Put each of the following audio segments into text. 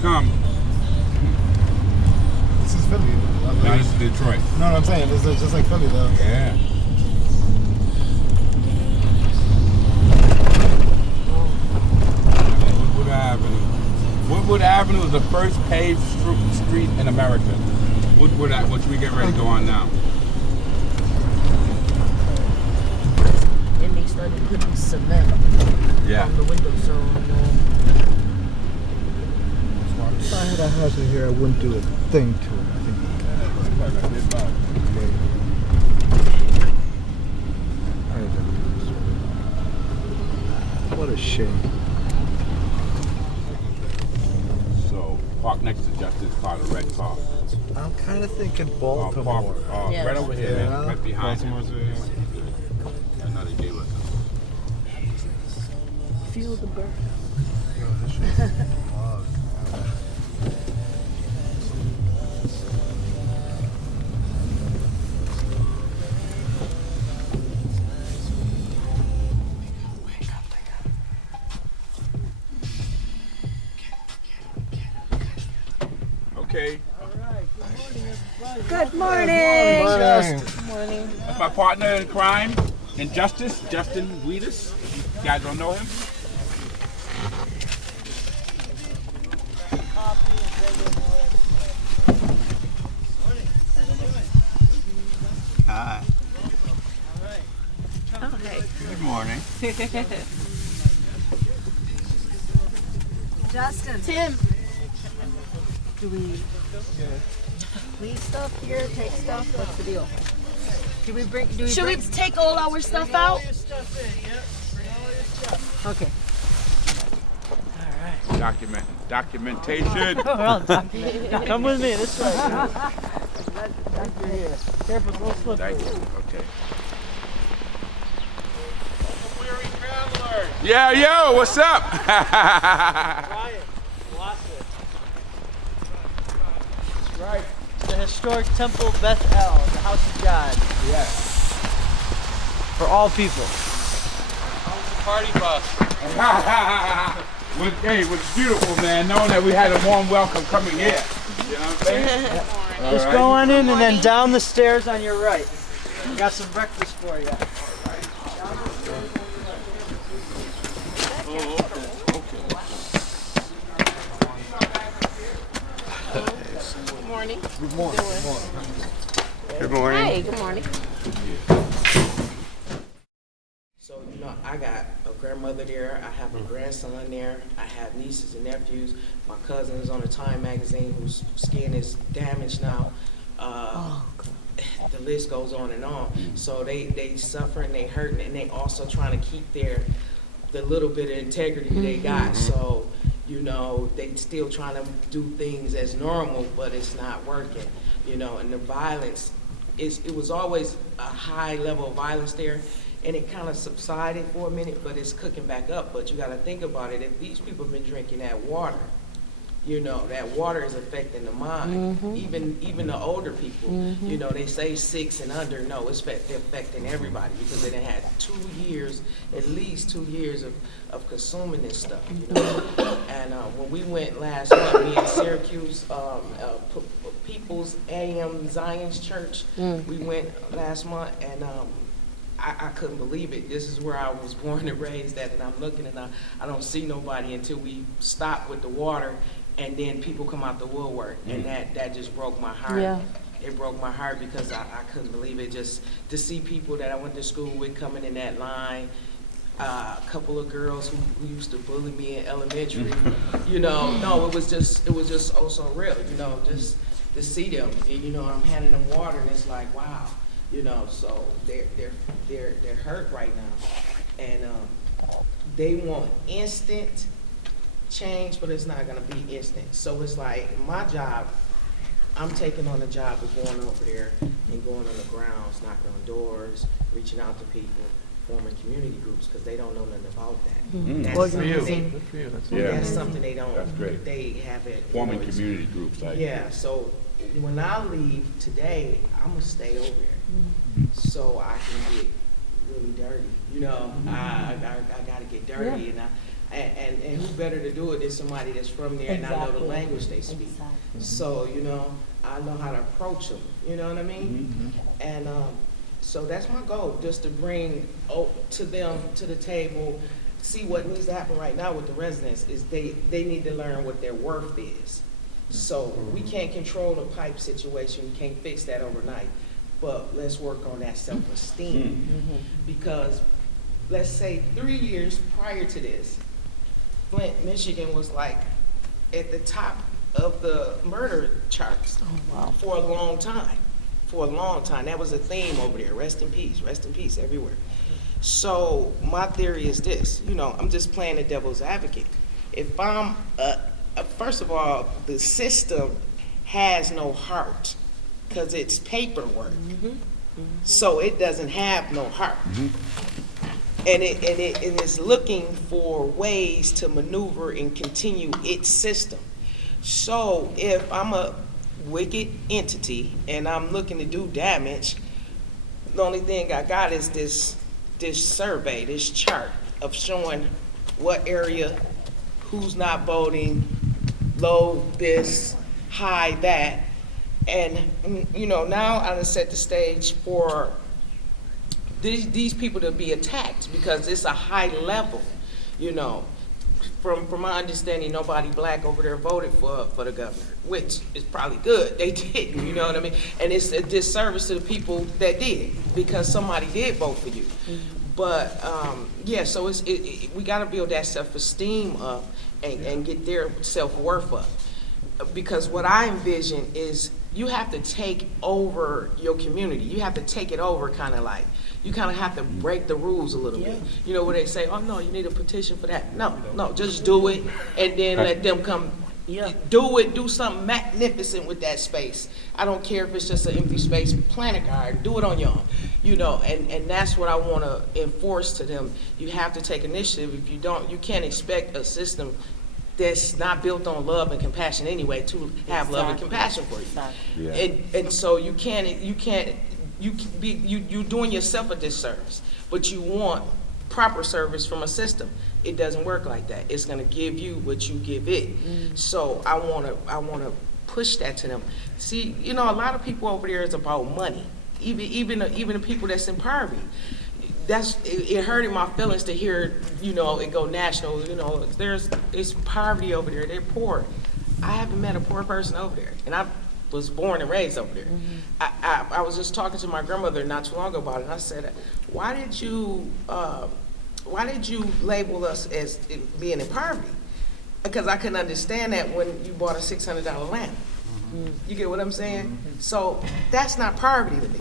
come. This is Philly. No, this is Detroit. No, I'm saying this is just like Philly though. Yeah. Woodward Avenue. Woodward Avenue is the first paved street in America. Woodward, which we get ready to go on now. And they started putting cement on the windowsill. If I had a house in here, I wouldn't do a thing to it. I think. What a shame. So, park next to Justice car, the red car. I'm kind of thinking Baltimore. Yeah. Right over here, Yeah. right behind him. Baltimore's right here. Another dealer. Feel the burn. Yo, this shit is love. Okay. Good morning. Good morning. That's my partner in crime, in justice, Justin Wheatus. You guys don't know him? Hi. Oh, hey. Good morning. Justin. Tim. Do we leave stuff here, take stuff? What's the deal? Should we take all our stuff out? Okay. All right. Documentation. Come with me this way. Careful, don't slip. Thank you. Okay. Weary traveler. Yeah, yo, what's up? Ryan, Wassett. That's right. The historic Temple Beth El, the house of God. Yes. For all people. Party bus. Hey, it was beautiful, man, knowing that we had a warm welcome coming here. You know what I'm saying? Just right. go on in and then down the stairs on your right. We got some breakfast for you. Good morning. Good morning. Good morning. Good morning. Hey, good morning. So, you know, I got a grandmother there, I have a grandson there, I have nieces and nephews. My cousin is on a Time magazine whose skin is damaged now. The list goes on and on. So they suffering, they hurting, and they also trying to keep the little bit of integrity they got. So, you know, they still trying to do things as normal, but it's not working. You know, and the violence, it was always a high level of violence there. And it kind of subsided for a minute, but it's cooking back up. But you got to think about it. If these people have been drinking that water, you know, that water is affecting the mind. Even the older people, you know, they say 6 and under. No, it's affecting everybody because they done had 2 years, at least 2 years of consuming this stuff, you know. And when we went last month, me in Syracuse, People's A.M. Zion's Church, we went last month, and I couldn't believe it. This is where I was born and raised at, and I'm looking and I don't see nobody until we stop with the water, and then people come out the woodwork, and that just broke my heart. Yeah. It broke my heart because I couldn't believe it. Just to see people that I went to school with coming in that line, a couple of girls who used to bully me in elementary. You know, no, it was just oh so real. You know, just to see them, and you know, I'm handing them water, and it's like wow. You know, so they're hurt right now, and they want instant change, but it's not gonna be instant. So it's like my job. I'm taking on the job of going over there and going on the grounds, knocking on doors, reaching out to people, forming community groups because they don't know nothing about that. That's Good for you. something- Good for you. That's Yeah. That's something they don't. That's great. They haven't. Forming community groups like Yeah. So when I leave today, I'm gonna stay over there so I can get really dirty. You know, I gotta get dirty, and And who better to do it than somebody that's from there and I know the language they speak. Exactly. So, you know, I know how to approach them, you know what I mean? And so that's my goal, just to bring to them, to the table, see what needs to happen right now with the residents is they need to learn what their worth is. So we can't control the pipe situation, we can't fix that overnight, but let's work on that self-esteem. Because let's say 3 years prior to this, Flint, Michigan was like at the top of the murder charts for a long time. For a long time. That was a theme over there. Rest in peace everywhere. So my theory is this, you know, I'm just playing the devil's advocate. If I'm, first of all, the system has no heart because it's paperwork. So it doesn't have no heart. And it's looking for ways to maneuver and continue its system. So if I'm a wicked entity and I'm looking to do damage, the only thing I got is this survey, this chart of showing what area, who's not voting, low this, high that. And, you know, now I done set the stage for these people to be attacked because it's a high level, you know. From my understanding, nobody black over there voted for the governor, which is probably good. They didn't, you know what I mean? And it's a disservice to the people that did because somebody did vote for you. But yeah, so we got to build that self-esteem up and get their self-worth up. Because what I envision is you have to take over your community. You have to take it over, kind of like. You kind of have to break the rules a little bit. You know, where they say, oh, no, you need a petition for that. No, just do it, and then let them come do something magnificent with that space. I don't care if it's just an empty space, plant a garden, do it on your own. You know, and that's what I want to enforce to them. You have to take initiative. If you don't, you can't expect a system that's not built on love and compassion anyway to have love and compassion for you. And so you're doing yourself a disservice, but you want proper service from a system. It doesn't work like that. It's gonna give you what you give it. So I wanna push that to them. See, you know, a lot of people over there is about money. Even the people that's in poverty. It hurting my feelings to hear, you know, it go national. You know, it's poverty over there. They're poor. I haven't met a poor person over there, and I was born and raised over there. I was just talking to my grandmother not too long ago about it, and I said, why did you label us as being in poverty? Because I couldn't understand that when you bought a $600 lamp. You get what I'm saying? So that's not poverty to me.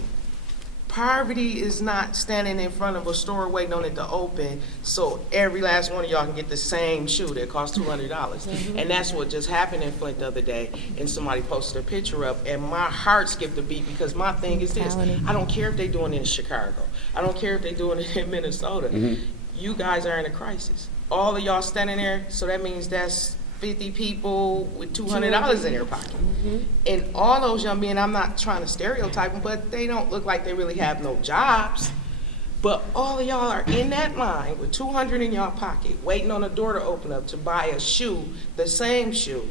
Poverty is not standing in front of a store waiting on it to open so every last one of y'all can get the same shoe that costs $200. And that's what just happened in Flint the other day, and somebody posted a picture up, and my heart skipped a beat because my thing is this. I don't care if they're doing it in Chicago. I don't care if they're doing it in Minnesota. You guys are in a crisis. All of y'all standing there, so that means that's 50 people with $200 in their pocket. And all those young men, I'm not trying to stereotype them, but they don't look like they really have no jobs. But all of y'all are in that line with $200 in y'all pocket, waiting on a door to open up to buy a shoe, the same shoe.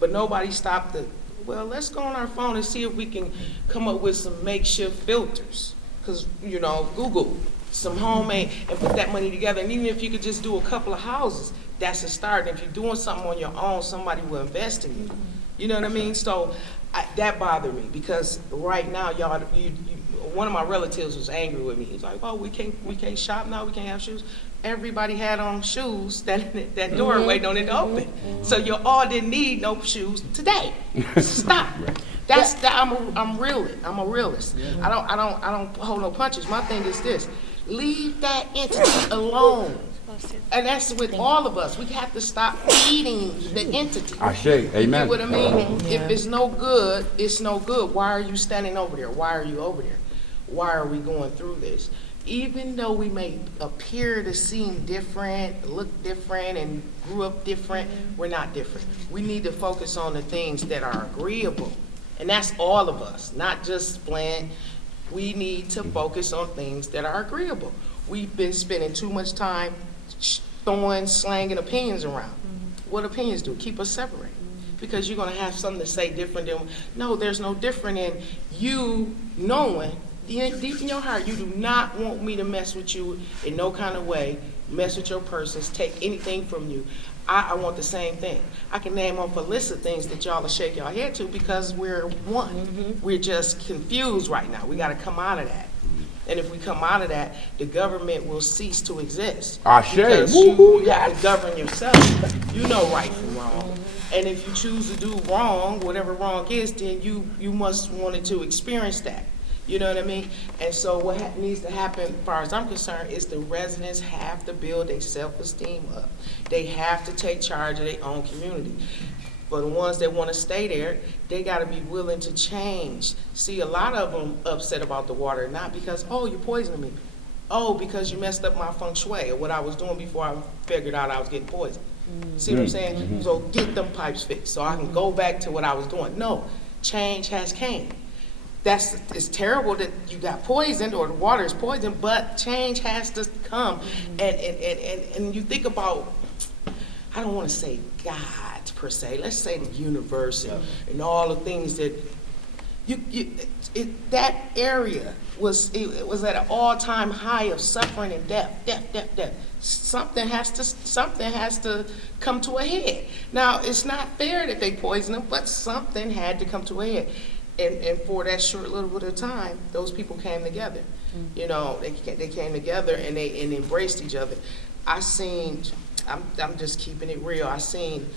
But nobody stopped well, let's go on our phone and see if we can come up with some makeshift filters. Because, you know, Google some homemade and put that money together. And even if you could just do a couple of houses, that's a start. And if you're doing something on your own, somebody will invest in you. You know what I mean? So that bothered me because right now, y'all, one of my relatives was angry with me. He's like, "Oh, we can't shop now. We can't have shoes." Everybody had on shoes standing at that door waiting on it to open. So you all didn't need no shoes today. Stop. I'm a realist. I don't hold no punches. My thing is this: leave that entity alone. And that's with all of us. We have to stop feeding the entity. Amen. You know what I mean? If it's no good, it's no good. Why are you standing over there? Why are you over there? Why are we going through this? Even though we may appear to seem different, look different, and grew up different, we're not different. We need to focus on the things that are agreeable. And that's all of us, not just Flint. We need to focus on things that are agreeable. We've been spending too much time throwing, slanging opinions around. What opinions do? Keep us separated. Because you're going to have something to say different than, no, there's no different in you knowing deep in your heart, you do not want me to mess with you in no kind of way, mess with your persons, take anything from you. I want the same thing. I can name off a list of things that y'all will shake your head to because we're one. We're just confused right now. We got to come out of that. And if we come out of that, the government will cease to exist. Because you got to govern yourself. You know right from wrong. And if you choose to do wrong, whatever wrong is, then you must want it to experience that. You know what I mean? And so what needs to happen, as far as I'm concerned, is the residents have to build their self-esteem up. They have to take charge of their own community. For the ones that want to stay there, they got to be willing to change. See, a lot of them upset about the water, not because, oh, you're poisoning me. Oh, because you messed up my feng shui or what I was doing before I figured out I was getting poisoned. See what I'm saying? So get them pipes fixed so I can go back to what I was doing. No, change has came. It's terrible that you got poisoned or the water is poisoned, but change has to come. And you think about, I don't want to say God per se, let's say the universe and all the things that that area was at an all-time high of suffering and death. Something has to come to a head. Now, it's not fair that they poisoned them, but something had to come to a head. And for that short little bit of time, those people came together. You know, they came together and they embraced each other. I'm just keeping it real. I seen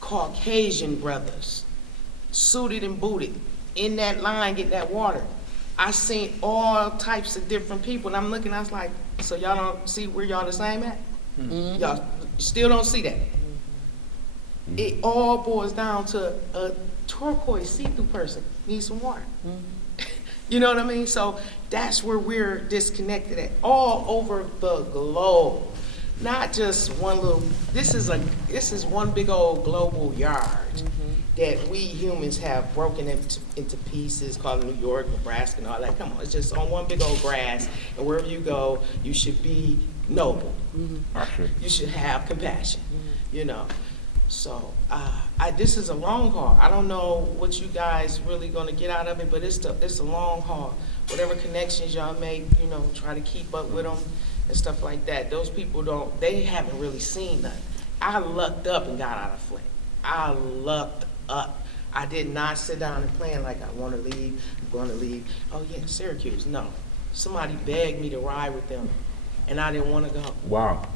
Caucasian brothers, suited and booted, in that line getting that water. I seen all types of different people, and I'm looking, I was like, so y'all don't see where y'all the same at? Y'all still don't see that. It all boils down to a turquoise see-through person needs some water. You know what I mean? So that's where we're disconnected at, all over the globe. Not just one little, this is one big old global yard that we humans have broken into pieces, called New York, Nebraska, and all that. Come on, it's just on one big old grass, and wherever you go, you should be noble. You should have compassion, you know. So this is a long haul. I don't know what you guys really gonna get out of it, but it's a long haul. Whatever connections y'all make, you know, try to keep up with them and stuff like that. Those people they haven't really seen nothing. I lucked up and got out of Flint. I lucked up. I did not sit down and plan like I want to leave, I'm going to leave. Oh yeah, Syracuse. No. Somebody begged me to ride with them, and I didn't want to go. Wow.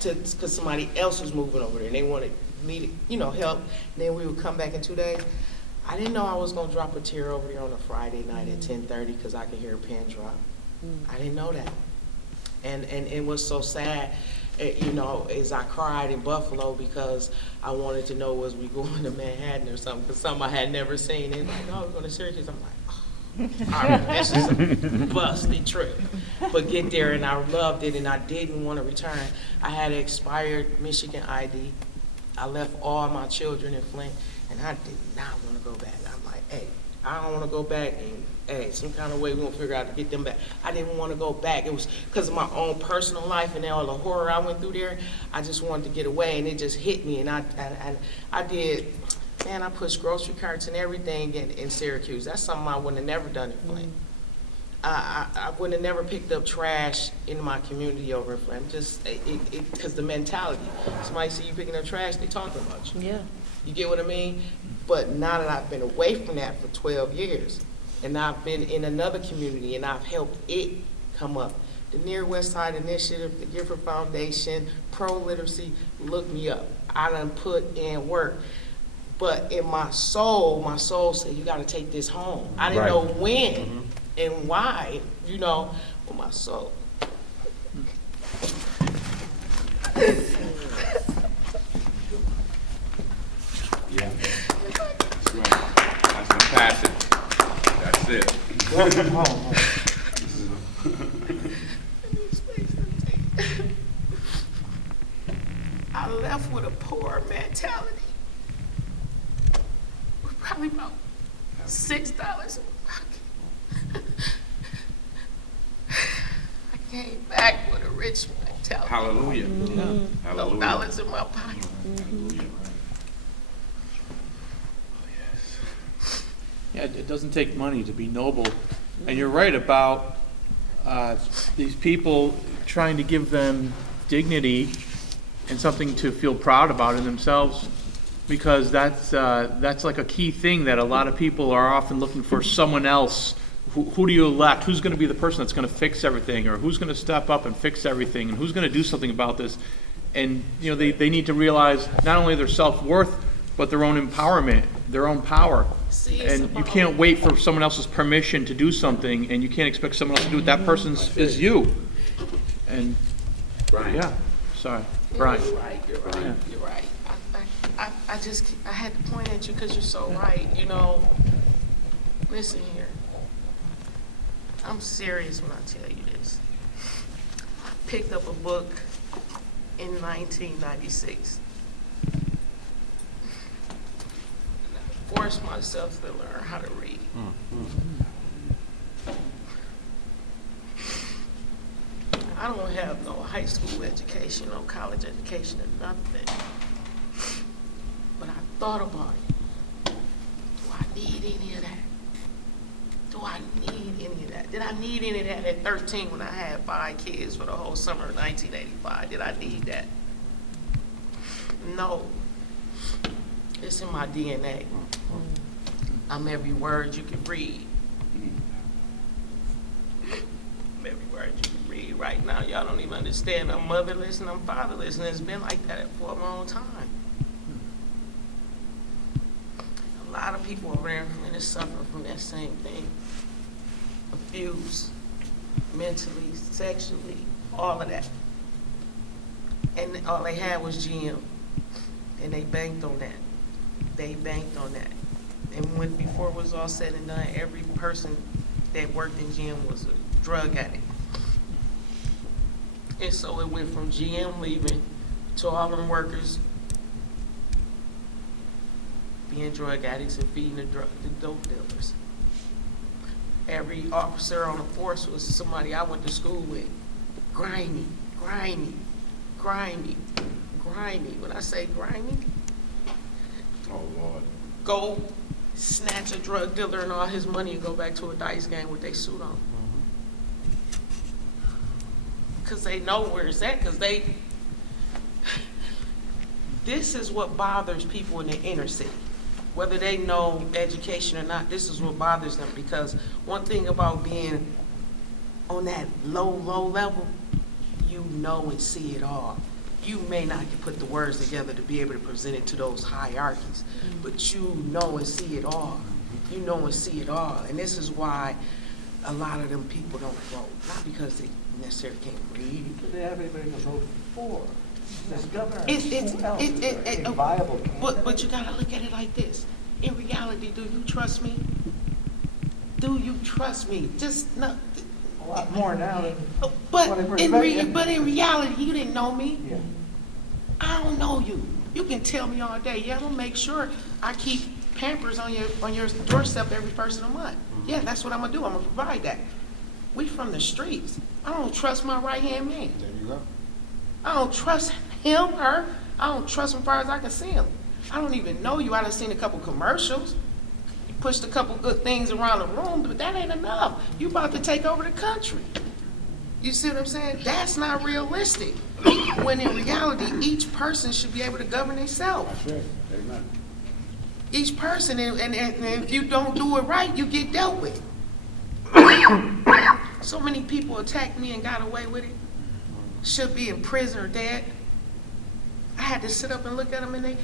Because somebody else was moving over there, and they wanted me to, you know, help. And then we would come back in 2 days. I didn't know I was going to drop a tear over there on a Friday night at 10:30 because I could hear a pin drop. I didn't know that. And it was so sad, you know, as I cried in Buffalo because I wanted to know, was we going to Manhattan or something, because something I had never seen. And like, oh, we're going to Syracuse. I'm like, oh, all right, this is a busted trip. But get there, and I loved it, and I didn't want to return. I had an expired Michigan ID. I left all my children in Flint, and I did not want to go back. I'm like, hey, I don't want to go back, and hey, some kind of way we're going to figure out to get them back. I didn't want to go back. It was because of my own personal life and all the horror I went through there. I just wanted to get away, and it just hit me, and I did, man, I pushed grocery carts and everything in Syracuse. That's something I would have never done in Flint. I would have never picked up trash in my community over in Flint. Just, because the mentality. Somebody see you picking up trash, they talking about you. Yeah. You get what I mean? But now that I've been away from that for 12 years, and I've been in another community, and I've helped it come up. The Near West Side Initiative, the Gifford Foundation, Pro Literacy, look me up. I done put in work. But in my soul said, you gotta take this home. I didn't know when and why, you know, with my soul. Yeah. That's right. That's the passion. That's it. Welcome home. I left with a poor mentality. Probably about $6 a pocket. I came back with a rich one. Tell Hallelujah. no Hallelujah. dollars in my pocket. Yeah, it doesn't take money to be noble. And you're right about these people trying to give them dignity and something to feel proud about in themselves, because that's like a key thing that a lot of people are often looking for someone else. Who do you elect? Who's going to be the person that's going to fix everything, or who's going to step up and fix everything, and who's going to do something about this? And they need to realize not only their self-worth, but their own empowerment, their own power. See, And you can't wait for someone else's permission to do something, and you can't expect someone else to do it. That person's is you. And Brian. yeah, sorry, Brian. You're right. Yeah. You're right. I had to point at you because you're so right. Listen here. I'm serious when I tell you this. I picked up a book in 1996. And I forced myself to learn how to read. I don't have no high school education, no college education, or nothing. But I thought about it. Do I need any of that? Do I need any of that? Did I need any of that at 13 when I had 5 kids for the whole summer of 1985? Did I need that? No. It's in my DNA. I'm every word you can read. I'm every word you can read right now. Y'all don't even understand. I'm motherless and I'm fatherless, and it's been like that for a long time. A lot of people over there in suffer from that same thing. Abuse, mentally, sexually, all of that. And all they had was GM. And they banked on that. They banked on that. And before it was all said and done, every person that worked in GM was a drug addict. And so it went from GM leaving to all them workers being drug addicts and feeding the dope dealers. Every officer on the force was somebody I went to school with. Grimy, grimy, grimy, grimy. When I say grimy, Oh, Lord. go snatch a drug dealer and all his money and go back to a dice game with their suit on. Because they know where it's at, because this is what bothers people in the inner city. Whether they know education or not, this is what bothers them, because one thing about being on that low level, you know and see it all. You may not put the words together to be able to present it to those hierarchies, but you know and see it all. You know and see it all. And this is why a lot of them people don't vote. Not because they necessarily can't read. Do they have anybody to vote for? This governor, It's who else is there? A viable candidate? but you gotta look at it like this. In reality, do you trust me? Do you trust me? Just not. A lot more now than But when I first in met you. reality, you didn't know me. Yeah. I don't know you. You can tell me all day. Yeah, I'm gonna make sure I keep Pampers on your doorstep every first of the month. Yeah, that's what I'm gonna do. I'm gonna provide that. We from the streets. I don't trust my right hand man. There you go. I don't trust him, her. I don't trust him as far as I can see him. I don't even know you. I done seen a couple commercials. You pushed a couple good things around the room, but that ain't enough. You about to take over the country. You see what I'm saying? That's not realistic. When in reality, each person should be able to govern themselves. That's it. Amen. Each person, and if you don't do it right, you get dealt with. So many people attacked me and got away with it. Should be in prison or dead. I had to sit up and look at them, and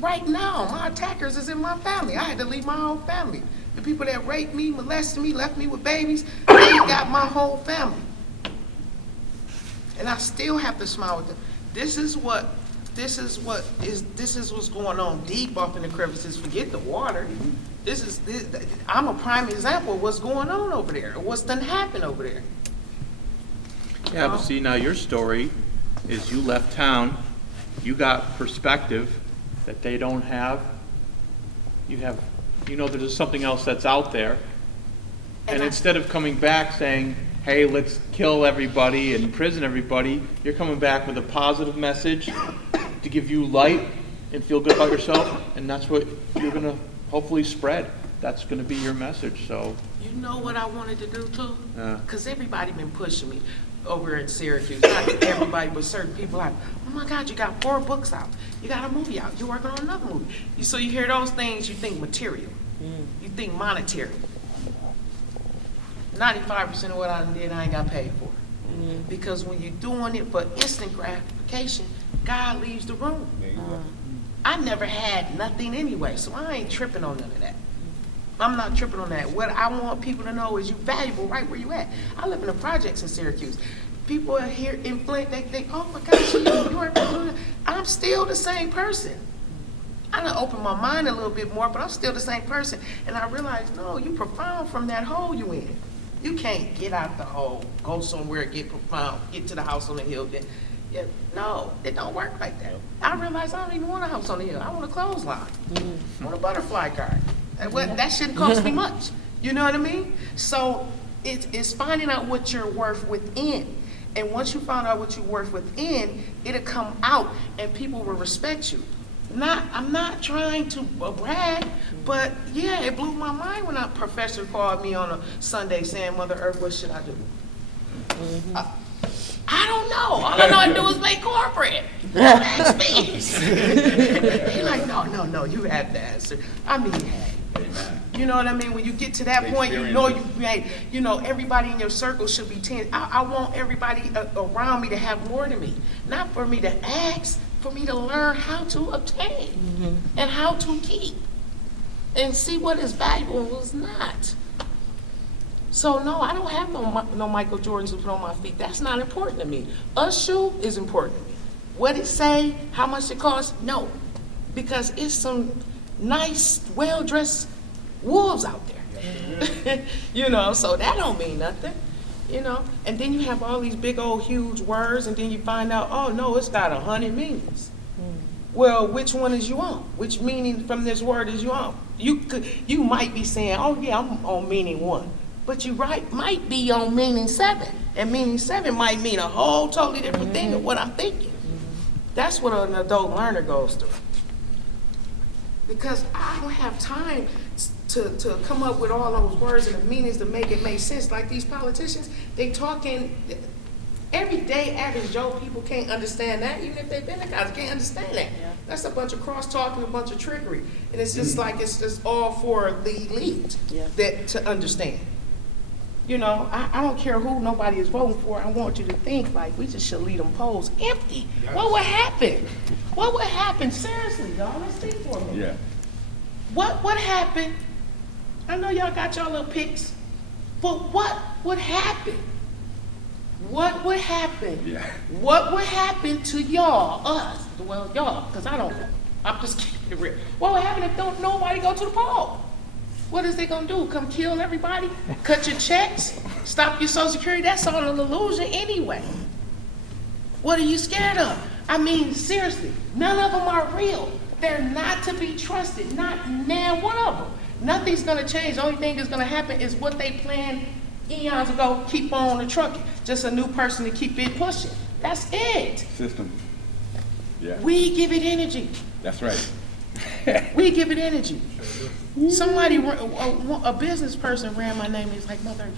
right now, my attackers is in my family. I had to leave my whole family. The people that raped me, molested me, left me with babies, they got my whole family. And I still have to smile with them. This is what's going on deep up in the crevices. Forget the water. I'm a prime example of what's going on over there, what's done happened over there. Yeah, but see, now your story is you left town, you got perspective that they don't have. You know there's something else that's out there. And I- instead of coming back saying, hey, let's kill everybody and imprison everybody. You're coming back with a positive message to give you light and feel good about yourself, and that's what you're going to hopefully spread. That's going to be your message. So You know what I wanted to do too? Yeah. Because everybody been pushing me over in Syracuse. Not everybody, but certain people like, oh my God, you got 4 books out. You got a movie out. You're working on another movie. So you hear those things, you think material. You think monetary. 95% of what I did, I ain't got paid for. Because when you're doing it for instant gratification, God leaves the room. I never had nothing anyway, so I ain't tripping on none of that. I'm not tripping on that. What I want people to know is you valuable right where you at. I live in the projects in Syracuse. People are here in Flint, they think, oh my gosh, I'm still the same person. I done opened my mind a little bit more, but I'm still the same person. And I realized, no, you profound from that hole you in. You can't get out the hole, go somewhere, get profound, get to the house on the hill. Then, yeah, no, it don't work like that. I realized I don't even want a house on the hill. I want a clothesline. I want a butterfly card. That shouldn't cost me much. You know what I mean? So it's finding out what you're worth within. And once you find out what you're worth within, it'll come out and people will respect you. I'm not trying to brag, but yeah, it blew my mind when a professor called me on a Sunday saying, Mother Earth, what should I do? I don't know. All I know how to do is make cornbread. Ask me. He's like, no, you have the answer. I mean, hey. You know what I mean? When you get to that point, you know you made, everybody in your circle should be 10. I want everybody around me to have more than me. Not for me to ask, for me to learn how to obtain and how to keep and see what is valuable and what's not. So no, I don't have no Michael Jordans to put on my feet. That's not important to me. A shoe is important to me. What it say, how much it costs, no. Because it's some nice, well-dressed wolves out there. So that don't mean nothing. And then you have all these big old huge words, and then you find out, oh no, it's got 100 meanings. Well, which one is you on? Which meaning from this word is you on? You might be saying, oh yeah, I'm on meaning 1, but you might be on meaning 7, and meaning 7 might mean a whole totally different thing of what I'm thinking. That's what an adult learner goes through. Because I don't have time to come up with all those words and the meanings to make it make sense. Like these politicians, they talking everyday average Joe people can't understand that, even if they've been in college, can't understand that. Yeah. That's a bunch of cross-talk and a bunch of trickery. And it's just like it's just all for the elite to understand. I don't care who nobody is voting for. I want you to think like we just should leave them polls empty. Yes. What would happen? What would happen? Seriously, y'all, let's think for a minute. Yeah. What would happen? I know y'all got y'all little picks, but what would happen? What would happen? Yeah. What would happen to y'all, us? Well, y'all, because I don't know. I'm just keeping it real. What would happen if nobody go to the poll? What is they gonna do? Come kill everybody? Cut your checks? Stop your Social Security? That's all an illusion anyway. What are you scared of? I mean, seriously, none of them are real. They're not to be trusted, not one of them. Nothing's gonna change. The only thing that's gonna happen is what they planned eons ago, keep on the trucking. Just a new person to keep it pushing. That's it. System. Yeah. We give it energy. That's right. We give it energy. Somebody, a business person ran my name. He's like, Mother,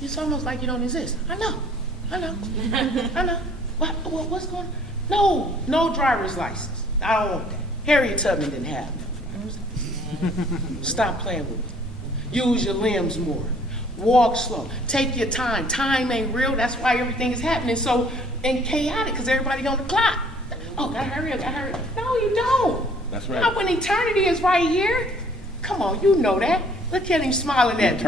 it's almost like you don't exist. I know. I know. What's going on? No driver's license. I don't want that. Harriet Tubman didn't have it. Stop playing with me. Use your limbs more. Walk slow. Take your time. Time ain't real. That's why everything is happening so and chaotic because everybody on the clock. Oh, gotta hurry up. No, you don't. That's right. Not when eternity is right here. Come on, you know that. Look at him smiling at me.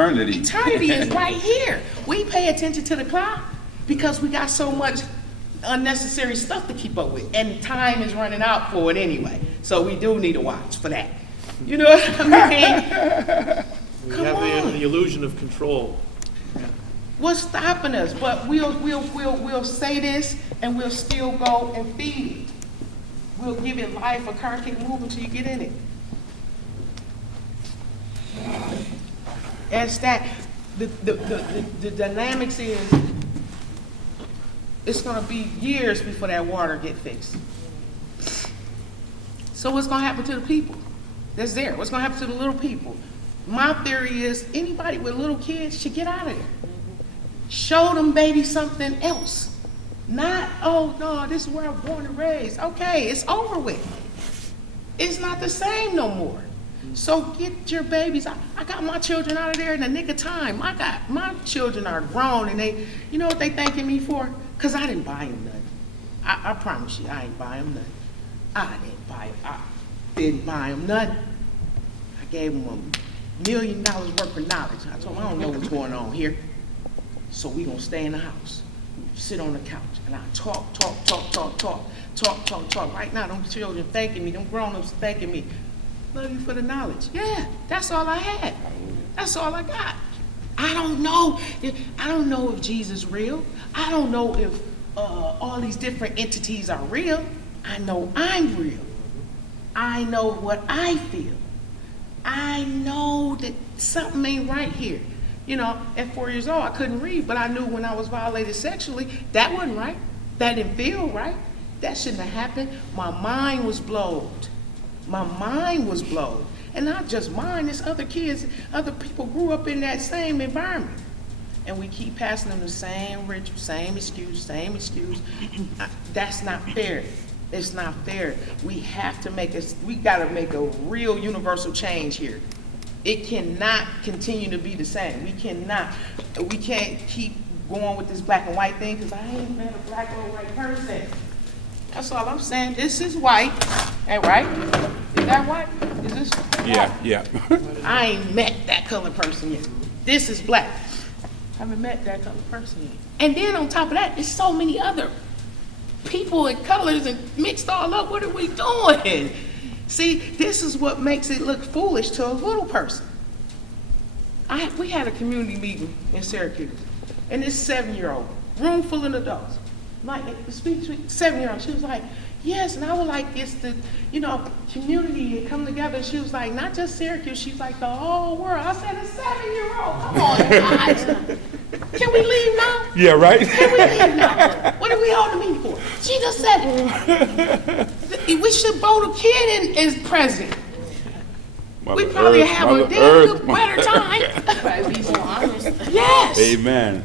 Eternity is right here. We pay attention to the clock because we got so much unnecessary stuff to keep up with. And time is running out for it anyway. So we do need a watch for that. You know what I mean? We have the illusion of control. What's stopping us? But we'll say this and we'll still go and feed it. We'll give it life. A car can't move until you get in it. As that, the dynamics is, it's gonna be years before that water get fixed. So what's gonna happen to the people that's there? What's gonna happen to the little people? My theory is anybody with little kids should get out of there. Show them baby something else. Not, oh no, this is where I'm born and raised. Okay, it's over with. It's not the same no more. So get your babies. I got my children out of there in the nick of time. My children are grown, and they, you know what they thanking me for? Because I didn't buy them nothing. I promise you, I ain't buy them nothing. I didn't buy them nothing. I gave them $1 million worth of knowledge. I told them, I don't know what's going on here. So we gonna stay in the house, sit on the couch, and I talk. Right now, them children thanking me, them grown-ups thanking me. Love you for the knowledge. Yeah, that's all I had. That's all I got. I don't know if Jesus is real. I don't know if all these different entities are real. I know I'm real. I know what I feel. I know that something ain't right here. You know, at 4 years old, I couldn't read, but I knew when I was violated sexually, that wasn't right. That didn't feel right. That shouldn't have happened. My mind was blown. My mind was blown. And not just mine, there's other kids, other people grew up in that same environment. And we keep passing them the same ritual, same excuse. That's not fair. It's not fair. We gotta make a real universal change here. It cannot continue to be the same. We can't keep going with this black and white thing, because I ain't been a black or white person. That's all I'm saying. This is white, and right? Is that white? Is this? Yeah. I ain't met that color person yet. This is black. Haven't met that color person yet. And then on top of that, there's so many other people and colors and mixed all up. What are we doing? See, this is what makes it look foolish to a little person. We had a community meeting in Syracuse, and this 7-year-old, room full of adults, like, speak 7-year-old, she was like, yes, and I would like this to, community to come together. And she was like, not just Syracuse, she's like the whole world. I said, a 7-year-old, come on, guys. Can we leave now? Yeah, right? Can we leave now? What are we holding the meeting for? She just said it. We should vote a kid in as president. Mother We probably Earth, have Mother a damn Earth, good, better time. Right, be more honest. Yes. Amen.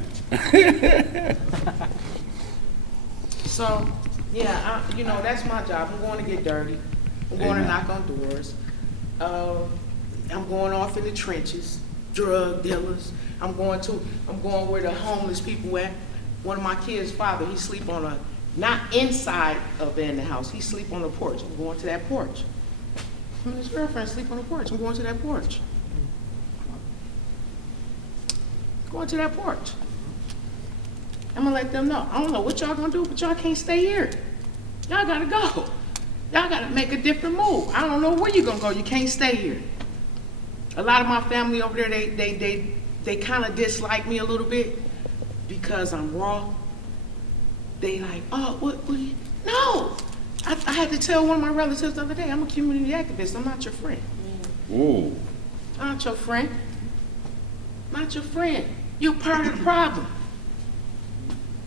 So, yeah, that's my job. I'm going to get dirty. I'm going to knock on doors. I'm going off in the trenches, drug dealers. I'm going where the homeless people at. One of my kids' father, he sleep on not inside of in the house, he sleep on the porch. I'm going to that porch. Him and his girlfriend sleep on the porch. I'm going to that porch. Going to that porch. I'm gonna let them know. I don't know what y'all gonna do, but y'all can't stay here. Y'all gotta go. Y'all gotta make a different move. I don't know where you're gonna go. You can't stay here. A lot of my family over there, they kind of dislike me a little bit because I'm raw. They like, oh, what no. I had to tell one of my relatives the other day, I'm a community activist. I'm not your friend. Ooh. I'm not your friend. Not your friend. You're part of the problem.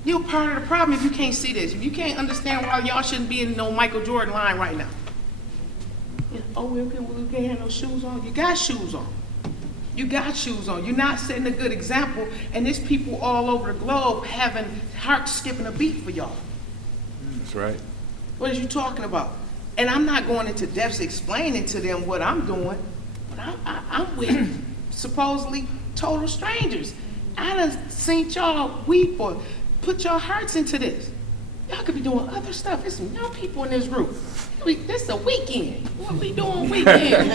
You're part of the problem if you can't see this. If you can't understand why y'all shouldn't be in no Michael Jordan line right now. Oh, we can't have no shoes on. You got shoes on. You got shoes on. You're not setting a good example, and there's people all over the globe having hearts skipping a beat for y'all. That's right. What are you talking about? And I'm not going into depths explaining to them what I'm doing, but I'm with supposedly total strangers. I done seen y'all weep or put your hearts into this. Y'all could be doing other stuff. There's some young people in this group. This is a weekend. What we doing weekend?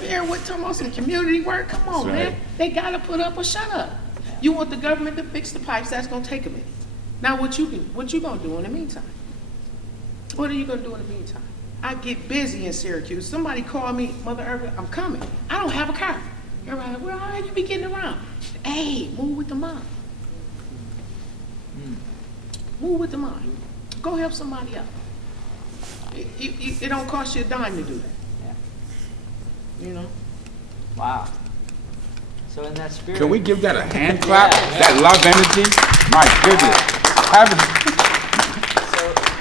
There, what talking about some community work? Come on, That's right. man. They gotta put up or shut up. You want the government to fix the pipes? That's gonna take a minute. Now, what you gonna do in the meantime? What are you gonna do in the meantime? I get busy in Syracuse. Somebody call me, Mother Earth, I'm coming. I don't have a car. Everybody like, well, how you be getting around? Hey, move with the mom. Move with the mom. Go help somebody else. It don't cost you a dime to do that. You know? Wow. So in that spirit. Can we give that a hand clap? That love energy? My goodness.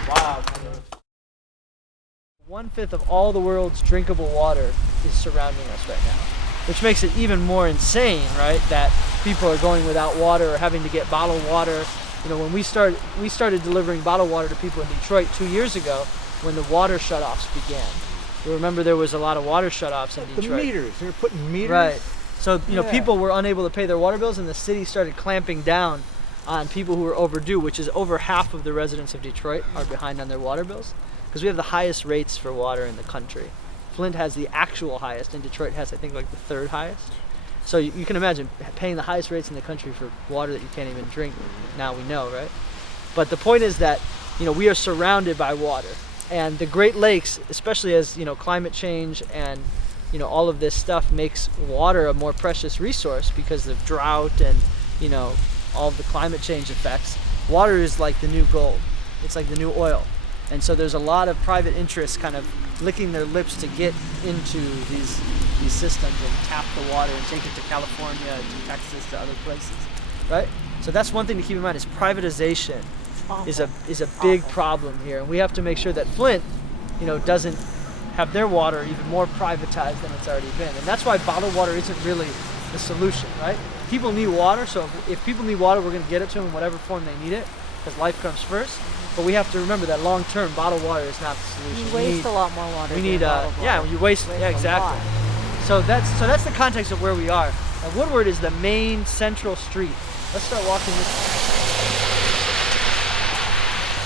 Wow. 1/5 of all the world's drinkable water is surrounding us right now, which makes it even more insane, right? That people are going without water or having to get bottled water. You know, when we started delivering bottled water to people in Detroit 2 years ago, when the water shutoffs began. You remember there was a lot of water shutoffs in Detroit. The meters. They were putting meters. Right. So, you know, people were unable to pay their water bills, and the city started clamping down on people who were overdue, which is over half of the residents of Detroit are behind on their water bills, because we have the highest rates for water in the country. Flint has the actual highest, and Detroit has, I think, like the 3rd highest. So you can imagine paying the highest rates in the country for water that you can't even drink. Now we know, right? But the point is that, you know, we are surrounded by water, and the Great Lakes, especially as, you know, climate change and, you know, all of this stuff makes water a more precious resource because of drought and, you know, all of the climate change effects. Water is like the new gold. It's like the new oil. And so there's a lot of private interests kind of licking their lips to get into these systems and tap the water and take it to California, to Texas, to other places, right? So that's one thing to keep in mind is privatization is a big problem here. And we have to make sure that Flint, you know, doesn't have their water even more privatized than it's already been. And that's why bottled water isn't really the solution, right? People need water, so if people need water, we're going to get it to them in whatever form they need it, because life comes first. But we have to remember that long-term, bottled water is not the solution. You waste a lot more water. We need, yeah, you waste, yeah, exactly. So that's the context of where we are. And Woodward is the main central street. Let's start walking this way.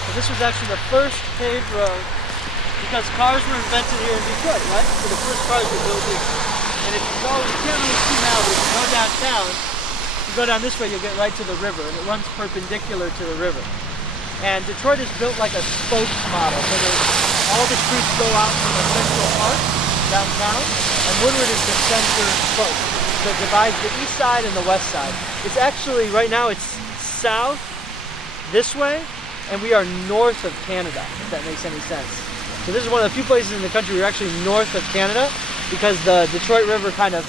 So this was actually the first paved road, because cars were invented here in Detroit, right? So the first cars were built here. And if you go, you can't really see now, but if you go downtown, you go down this way, you'll get right to the river, and it runs perpendicular to the river. And Detroit is built like a spokes model, so all the streets go out from the central arc downtown, and Woodward is the center spoke. So it divides the east side and the west side. It's actually, right now, it's south this way, and we are north of Canada, if that makes any sense. So this is one of the few places in the country we're actually north of Canada, because the Detroit River kind of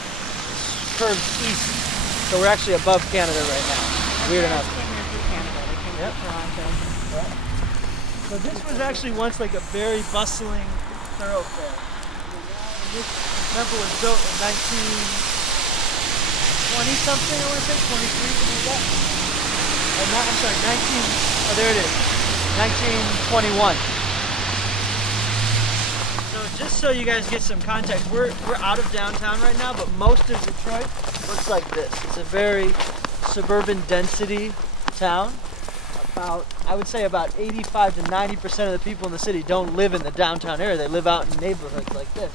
curves east. So we're actually above Canada right now. Weird enough. Yep. So this was actually once like a very bustling thoroughfare. This temple was built in 1920 something, I want to say, 23, something like that. I'm sorry, oh there it is, 1921. So just so you guys get some context, we're out of downtown right now, but most of Detroit looks like this. It's a very suburban density town. I would say about 85 to 90% of the people in the city don't live in the downtown area. They live out in neighborhoods like this.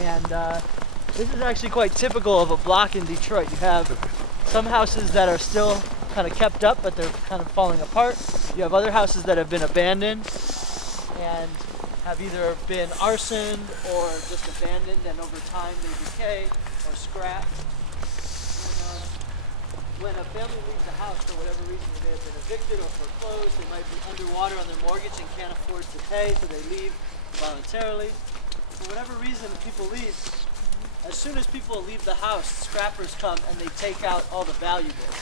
And this is actually quite typical of a block in Detroit. You have some houses that are still kind of kept up, but they're kind of falling apart. You have other houses that have been abandoned and have either been arsoned or just abandoned, and over time they decay or scrapped. When a family leaves a house for whatever reason, they may have been evicted or foreclosed, they might be underwater on their mortgage and can't afford to pay, so they leave voluntarily. For whatever reason, people leave. As soon as people leave the house, scrappers come and they take out all the valuables.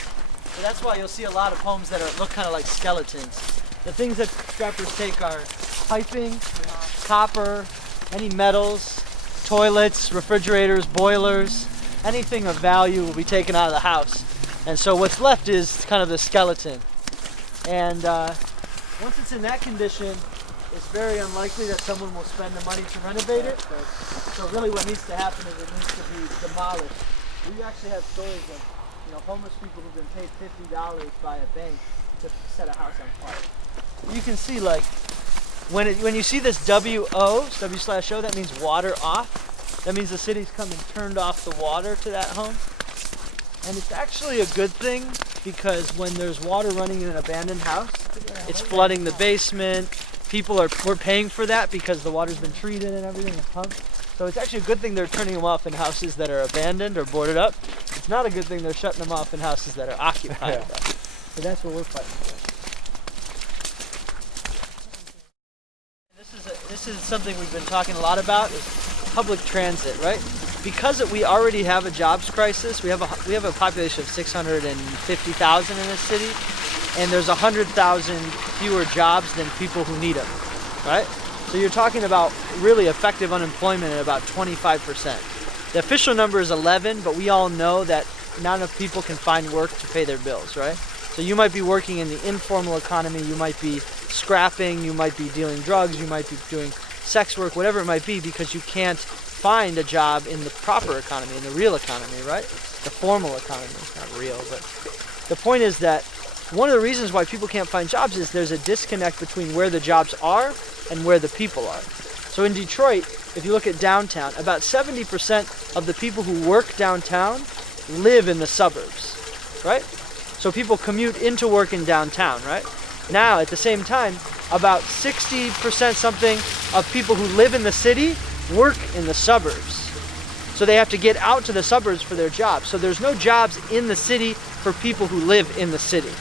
So that's why you'll see a lot of homes that look kind of like skeletons. The things that scrappers take are piping, copper, any metals, toilets, refrigerators, boilers, anything of value will be taken out of the house. And so what's left is kind of the skeleton. And once it's in that condition, it's very unlikely that someone will spend the money to renovate it. So really what needs to happen is it needs to be demolished. We actually have stories of, you know, homeless people who've been paid $50 by a bank to set a house on fire. You can see, like, when you see this W/O, that means water off. That means the city's come and turned off the water to that home. And it's actually a good thing, because when there's water running in an abandoned house, it's flooding the basement. We're paying for that because the water's been treated and everything and pumped. So it's actually a good thing they're turning them off in houses that are abandoned or boarded up. It's not a good thing they're shutting them off in houses that are occupied. So that's what we're fighting for. This is something we've been talking a lot about, is public transit, right? because we already have a jobs crisis. We have a population of 650,000 in this city, and there's 100,000 fewer jobs than people who need them, right? So you're talking about really effective unemployment at about 25%. The official number is 11, but we all know that not enough people can find work to pay their bills, right? So you might be working in the informal economy, you might be scrapping, you might be dealing drugs, you might be doing sex work, whatever it might be, because you can't find a job in the proper economy, in the real economy, right? The formal economy, not real, but the point is that one of the reasons why people can't find jobs is there's a disconnect between where the jobs are and where the people are. So in Detroit, if you look at downtown, about 70% of the people who work downtown live in the suburbs, right? So people commute into work in downtown, right? Now, at the same time, about 60% something of people who live in the city work in the suburbs. So they have to get out to the suburbs for their jobs. So there's no jobs in the city for people who live in the city.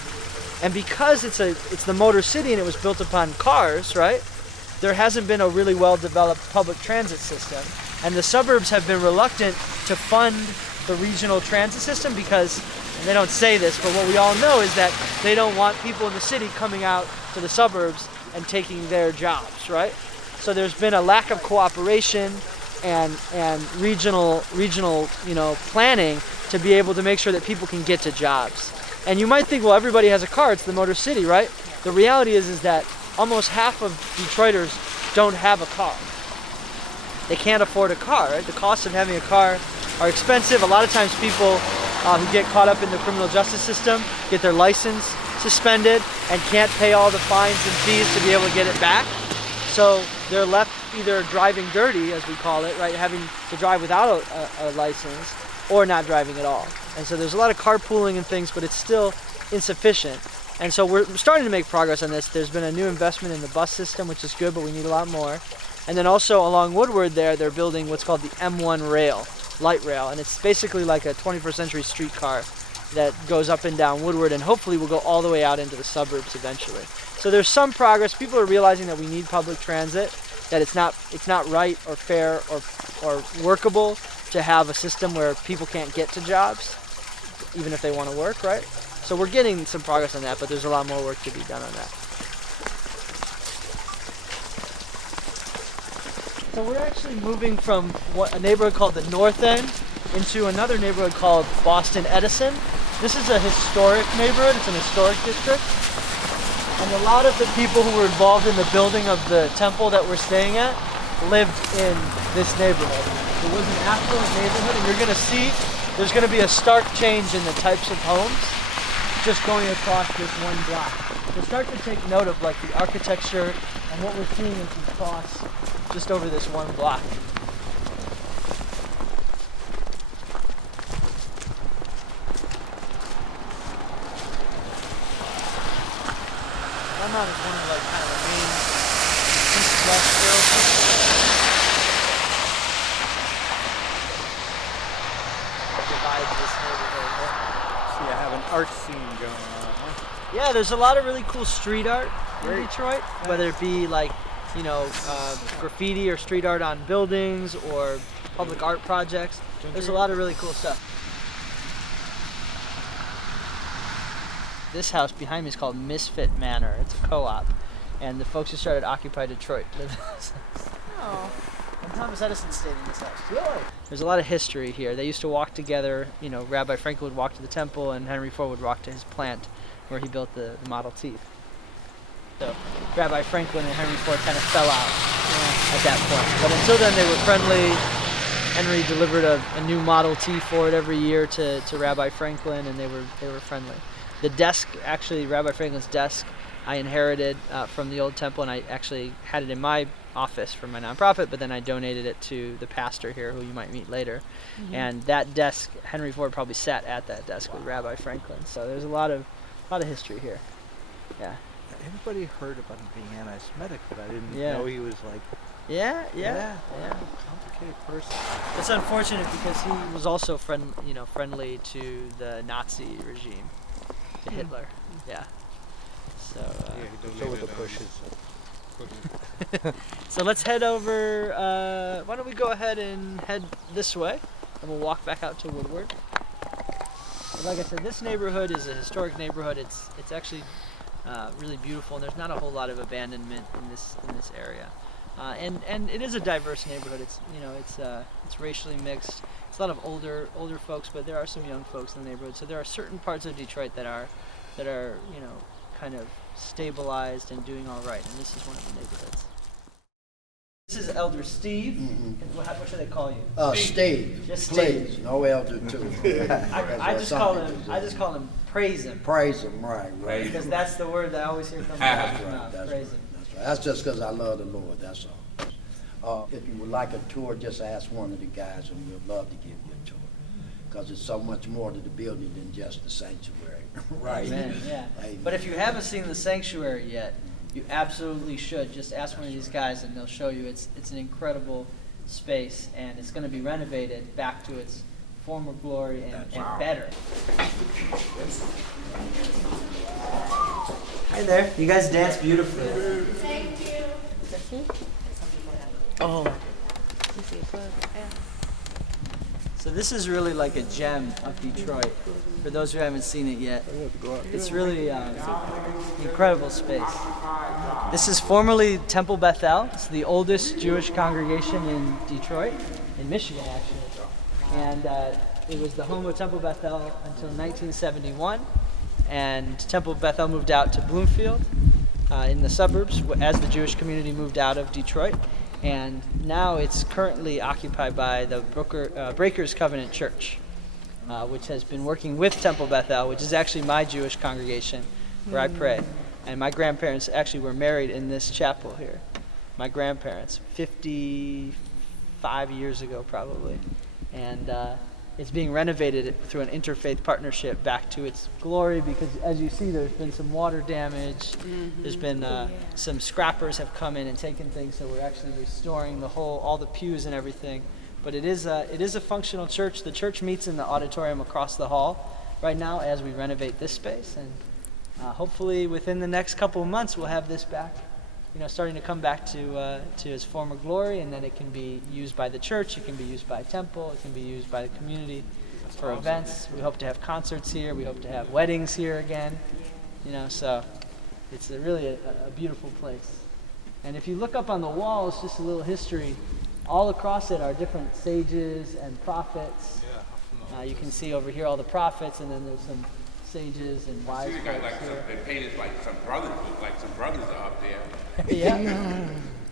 And because it's the Motor City and it was built upon cars, right? There hasn't been a really well-developed public transit system. And the suburbs have been reluctant to fund the regional transit system because, and they don't say this, but what we all know is that they don't want people in the city coming out to the suburbs and taking their jobs, right? So there's been a lack of cooperation and regional planning to be able to make sure that people can get to jobs. And you might think, well, everybody has a car, it's the Motor City, right? The reality is that almost half of Detroiters don't have a car. They can't afford a car, right? The costs of having a car are expensive. A lot of times people who get caught up in the criminal justice system get their license suspended and can't pay all the fines and fees to be able to get it back. So they're left either driving dirty, as we call it, right? Having to drive without a license or not driving at all. And so there's a lot of carpooling and things, but it's still insufficient. And so we're starting to make progress on this. There's been a new investment in the bus system, which is good, but we need a lot more. And then also along Woodward there, they're building what's called the M1 rail, light rail. And it's basically like a 21st century streetcar that goes up and down Woodward and hopefully will go all the way out into the suburbs eventually. So there's some progress. People are realizing that we need public transit, that it's not right or fair or workable to have a system where people can't get to jobs, even if they want to work, right? So we're getting some progress on that, but there's a lot more work to be done on that. So we're actually moving from a neighborhood called the North End into another neighborhood called Boston Edison. This is a historic neighborhood, it's an historic district. And a lot of the people who were involved in the building of the temple that we're staying at lived in this neighborhood. It was an affluent neighborhood, and you're gonna see there's gonna be a stark change in the types of homes just going across this one block. So start to take note of like the architecture and what we're seeing as we cross just over this one block. Vermont is one of like kind of the main industrial divides this neighborhood. See, I have an art scene going on, huh? Yeah, there's a lot of really cool street art in Detroit, whether it be like, graffiti or street art on buildings or public art projects. There's a lot of really cool stuff. This house behind me is called Misfit Manor. It's a co-op, and the folks who started Occupy Detroit live in this house. Oh. And Thomas Edison stayed in this house. Really? There's a lot of history here. They used to walk together. Rabbi Franklin would walk to the temple, and Henry Ford would walk to his plant where he built the Model T. So Rabbi Franklin and Henry Ford kind of fell out at that point. But until then, they were friendly. Henry delivered a new Model T Ford every year to Rabbi Franklin, and they were friendly. The desk, actually, Rabbi Franklin's desk, I inherited from the old temple, and I actually had it in my office for my nonprofit, but then I donated it to the pastor here, who you might meet later. Mm-hmm. And that desk, Henry Ford probably sat at that desk with Rabbi Franklin. So there's a lot of history here. Yeah. Everybody heard about him being anti-Semitic, but I didn't know he was like. Yeah. Complicated person. It's unfortunate because he was also friendly to the Nazi regime, to Hitler. Yeah. So. So were the Bushes. So let's head over. Why don't we go ahead and head this way? and we'll walk back out to Woodward. But like I said, this neighborhood is a historic neighborhood. It's actually really beautiful, and there's not a whole lot of abandonment in this area. And it is a diverse neighborhood. It's racially mixed. It's a lot of older folks, but there are some young folks in the neighborhood. So there are certain parts of Detroit that are kind of stabilized and doing all right, and this is one of the neighborhoods. This is Elder Steve. And what should they call you? Steve. Just please. Steve. No elder too. I just call him praise him. Praise him, right. Because that's the word that I always hear come out of his mouth. Praise him. That's right. That's just because I love the Lord. That's all. If you would like a tour, just ask one of the guys, and we'd love to give you a tour. Because it's so much more to the building than just the sanctuary. Right. Amen. Yeah. Amen. But if you haven't seen the sanctuary yet, you absolutely should. Just ask one of these guys, and they'll show you. It's an incredible space, and it's going to be renovated back to its former glory and better. Hi there. You guys dance beautifully. Thank you. Oh. So this is really like a gem of Detroit. For those who haven't seen it yet, it's really an incredible space. This is formerly Temple Bethel. It's the oldest Jewish congregation in Detroit, in Michigan actually. And it was the home of Temple Bethel until 1971. And Temple Bethel moved out to Bloomfield in the suburbs as the Jewish community moved out of Detroit. And now it's currently occupied by the Breakers Covenant Church, which has been working with Temple Bethel, which is actually my Jewish congregation where I pray. And my grandparents actually were married in this chapel here. My grandparents, 55 years ago probably. And it's being renovated through an interfaith partnership back to its glory, because as you see, there's been some water damage. There's been some scrappers have come in and taken things, so we're actually restoring all the pews and everything. But it is a functional church. The church meets in the auditorium across the hall right now as we renovate this space, and hopefully within the next couple of months we'll have this back, starting to come back to its former glory, and then it can be used by the church, it can be used by Temple, it can be used by the community for events. We hope to have concerts here, we hope to have weddings here again, so it's really a beautiful place. And if you look up on the walls, just a little history, all across it are different sages and prophets. You can see over here all the prophets, and then there's some sages and wise folks here. They painted like some brothers are up there. Yeah.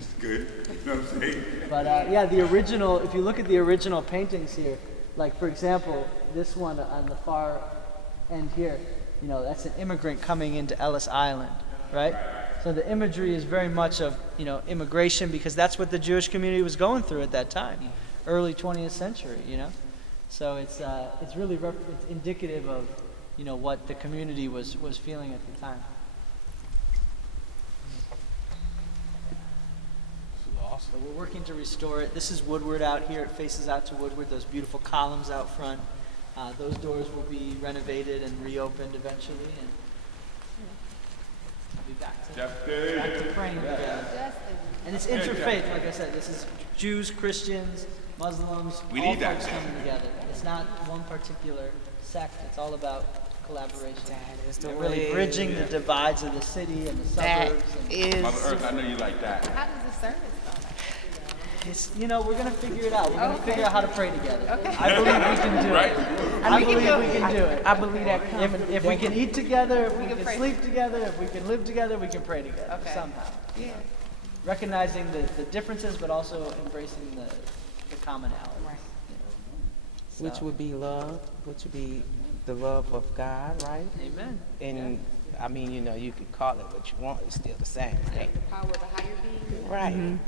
It's good. You know what I'm saying? But the original, if you look at the original paintings here, like for example, this one on the far end here, that's an immigrant coming into Ellis Island, right? So the imagery is very much of, immigration, because that's what the Jewish community was going through at that time, early 20th century, So it's really it's indicative of, what the community was feeling at the time. So we're working to restore it. This is Woodward out here. It faces out to Woodward, those beautiful columns out front. Those doors will be renovated and reopened eventually. And we'll be back to praying together. And it's interfaith, like I said. This is Jews, Christians, Muslims, all folks coming together. It's not one particular sect. It's all about collaboration. That is the and really bridging the divides of the city and the suburbs. Mother Earth, I know you like that. How does the service go? It's, we're going to figure it out. We're going to figure out how to pray together. Okay. I believe we can do Right? it. I believe we can do it. I believe that If we can eat together, if we can pray. sleep together, if we can live together, we can pray together somehow. Yeah. Recognizing the differences, but also embracing the commonality. Right. which would be love, which would be the love of God, right? Amen. And I mean, you could call it what you want, it's still the same, right? The power of the higher being. Right. The higher being.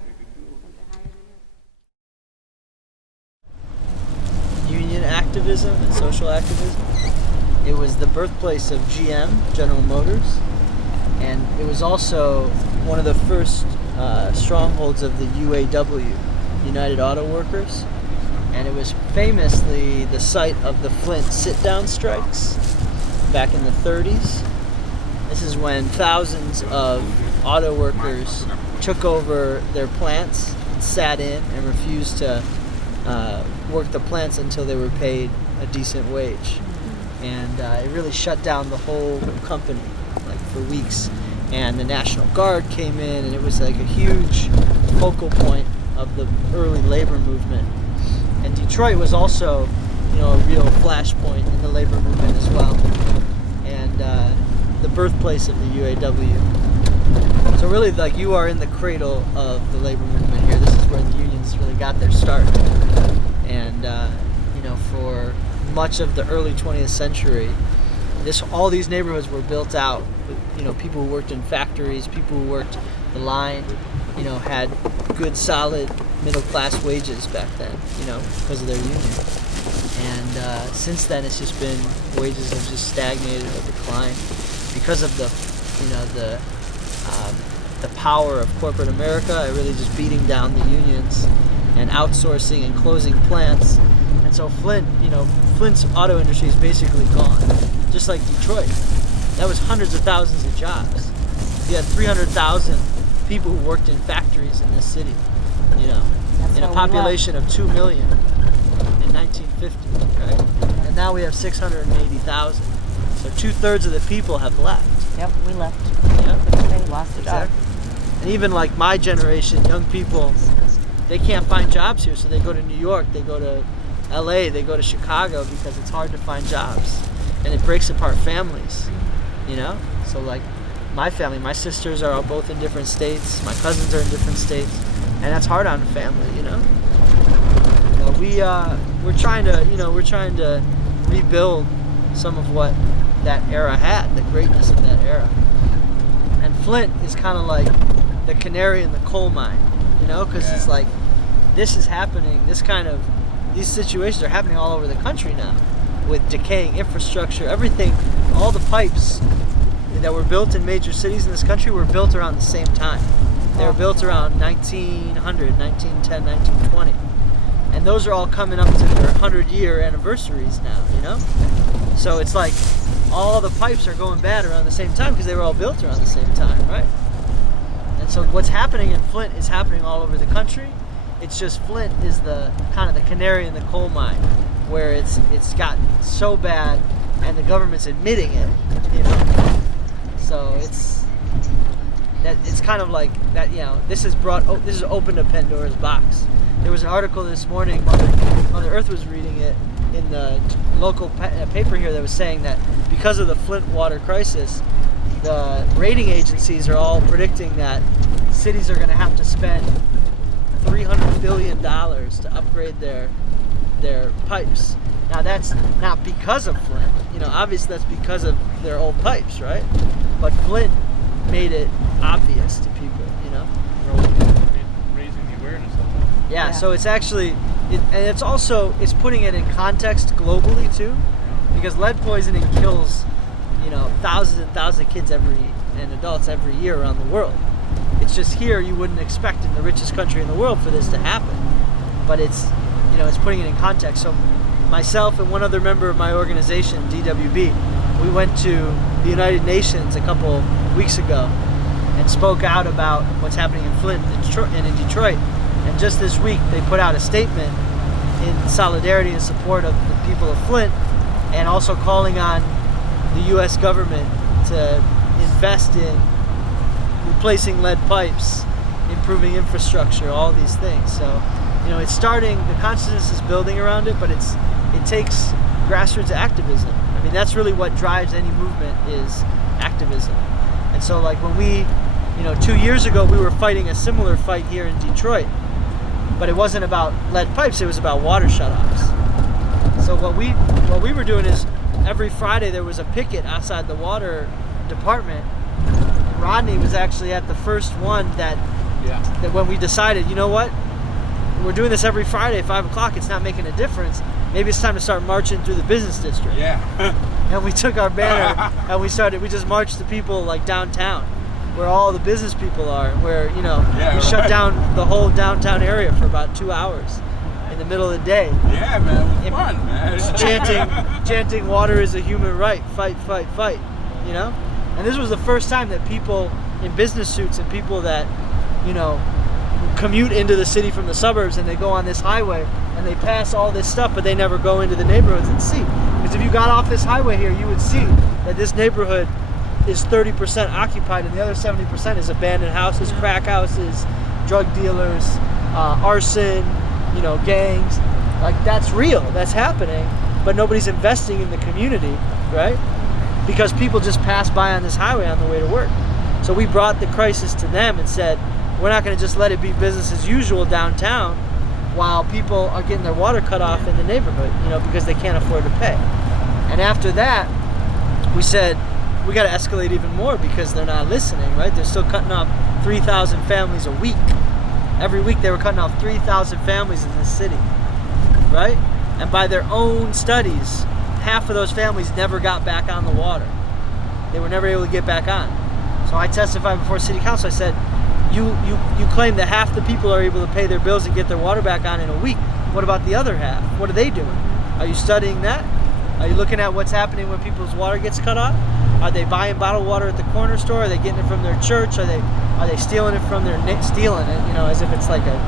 Union activism and social activism. It was the birthplace of GM, General Motors, and it was also one of the first strongholds of the UAW, United Auto Workers, and it was famously the site of the Flint sit-down strikes back in the 30s. This is when thousands of auto workers took over their plants and sat in and refused to work the plants until they were paid a decent wage. And it really shut down the whole company, like for weeks. And the National Guard came in, and it was like a huge focal point of the early labor movement. And Detroit was also, a real flashpoint in the labor movement as well, and the birthplace of the UAW. So really, like, you are in the cradle of the labor movement here. This is where the unions really got their start. And for much of the early 20th century, all these neighborhoods were built out with, people who worked in factories, people who worked the line, had good, solid middle-class wages back then, because of their union. And since then, it's just been, wages have just stagnated or declined because of the power of corporate America, really just beating down the unions and outsourcing and closing plants. And so Flint's auto industry is basically gone, just like Detroit. That was hundreds of thousands of jobs. You had 300,000 people who worked in factories in this city, in a population of 2 million in 1950, right? And now we have 680,000. So 2/3 of the people have left. Yep, we left. Yeah, They lost a job. and even like my generation, young people, they can't find jobs here, so they go to New York, they go to LA, they go to Chicago because it's hard to find jobs, and it breaks apart families, So like my family, my sisters are all both in different states, my cousins are in different states, and that's hard on a family, We're trying to rebuild some of what that era had, the greatness of that era. And Flint is kind of like the canary in the coal mine, because it's like, this is happening, these situations are happening all over the country now, with decaying infrastructure, everything, all the pipes that were built in major cities in this country were built around the same time. They were built around 1900, 1910, 1920. And those are all coming up to their 100-year anniversaries now, So it's like all the pipes are going bad around the same time because they were all built around the same time, right? And so what's happening in Flint is happening all over the country. It's just Flint is the kind of the canary in the coal mine, where it's gotten so bad and the government's admitting it, So it's kind of like that, this has opened a Pandora's box. There was an article this morning, Mother Earth was reading it in the local paper here, that was saying that because of the Flint water crisis, the rating agencies are all predicting that cities are going to have to spend $300 billion to upgrade their pipes. Now that's not because of Flint, obviously that's because of their old pipes, right? But Flint made it obvious to people, Raising the awareness of it. Yeah, so it's actually, and it's putting it in context globally too, because lead poisoning kills, thousands and thousands of kids and adults every year around the world. It's just here you wouldn't expect in the richest country in the world for this to happen, but it's putting it in context. So myself and one other member of my organization, DWB, we went to the United Nations a couple weeks ago and spoke out about what's happening in Flint and in Detroit. And just this week, they put out a statement in solidarity and support of the people of Flint, and also calling on the U.S. government to invest in replacing lead pipes, improving infrastructure, all these things. So, it's starting, the consciousness is building around it, but it takes grassroots activism. I mean, that's really what drives any movement, is activism. And so like when we, 2 years ago, we were fighting a similar fight here in Detroit, but it wasn't about lead pipes, it was about water shutoffs. So what we were doing is every Friday there was a picket outside the water department. Rodney was actually at the first one that when we decided, we're doing this every Friday at 5 o'clock, it's not making a difference. Maybe it's time to start marching through the business district. Yeah. And we took our banner and we just marched the people like downtown, where all the business people are, where, we shut down the whole downtown area for about 2 hours in the middle of the day. Yeah, man, it was fun, man. chanting, water is a human right, fight, fight, fight, And this was the first time that people in business suits and people that, commute into the city from the suburbs, and they go on this highway and they pass all this stuff, but they never go into the neighborhoods and see. Because if you got off this highway here, you would see that this neighborhood is 30% occupied, and the other 70% is abandoned houses, crack houses, drug dealers, arson, gangs. Like, that's real, that's happening, but nobody's investing in the community, right? Because people just pass by on this highway on the way to work. So we brought the crisis to them and said, we're not going to just let it be business as usual downtown while people are getting their water cut off in the neighborhood, because they can't afford to pay. And after that, we said, we got to escalate even more because they're not listening, right? They're still cutting off 3,000 families a week. Every week they were cutting off 3,000 families in this city, right? And by their own studies, half of those families never got back on the water. They were never able to get back on. So I testified before city council. I said, you claim that half the people are able to pay their bills and get their water back on in a week. What about the other half? What are they doing? Are you studying that? Are you looking at what's happening when people's water gets cut off? Are they buying bottled water at the corner store? Are they getting it from their church? Are they stealing it from their as if it's like a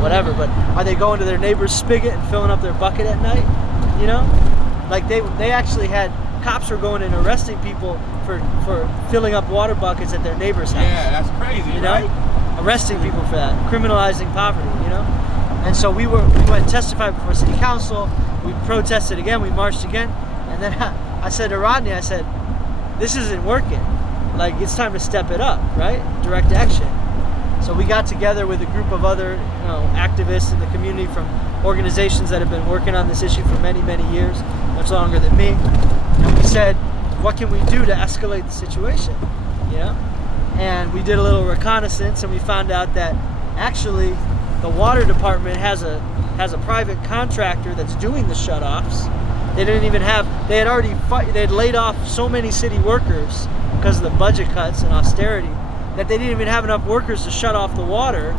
whatever? But are they going to their neighbor's spigot and filling up their bucket at night? Like they actually had cops were going and arresting people for filling up water buckets at their neighbor's house. Yeah, that's crazy, right? Arresting people for that, criminalizing poverty, And so we went and testified before city council. We protested again. We marched again, and then I said to Rodney, I said, "This isn't working. Like, it's time to step it up, right? Direct action." So we got together with a group of other, activists in the community from organizations that have been working on this issue for many, many years, much longer than me. And we said, what can we do to escalate the situation? And we did a little reconnaissance, and we found out that actually the water department has a private contractor that's doing the shutoffs. They had laid off so many city workers because of the budget cuts and austerity that they didn't even have enough workers to shut off the water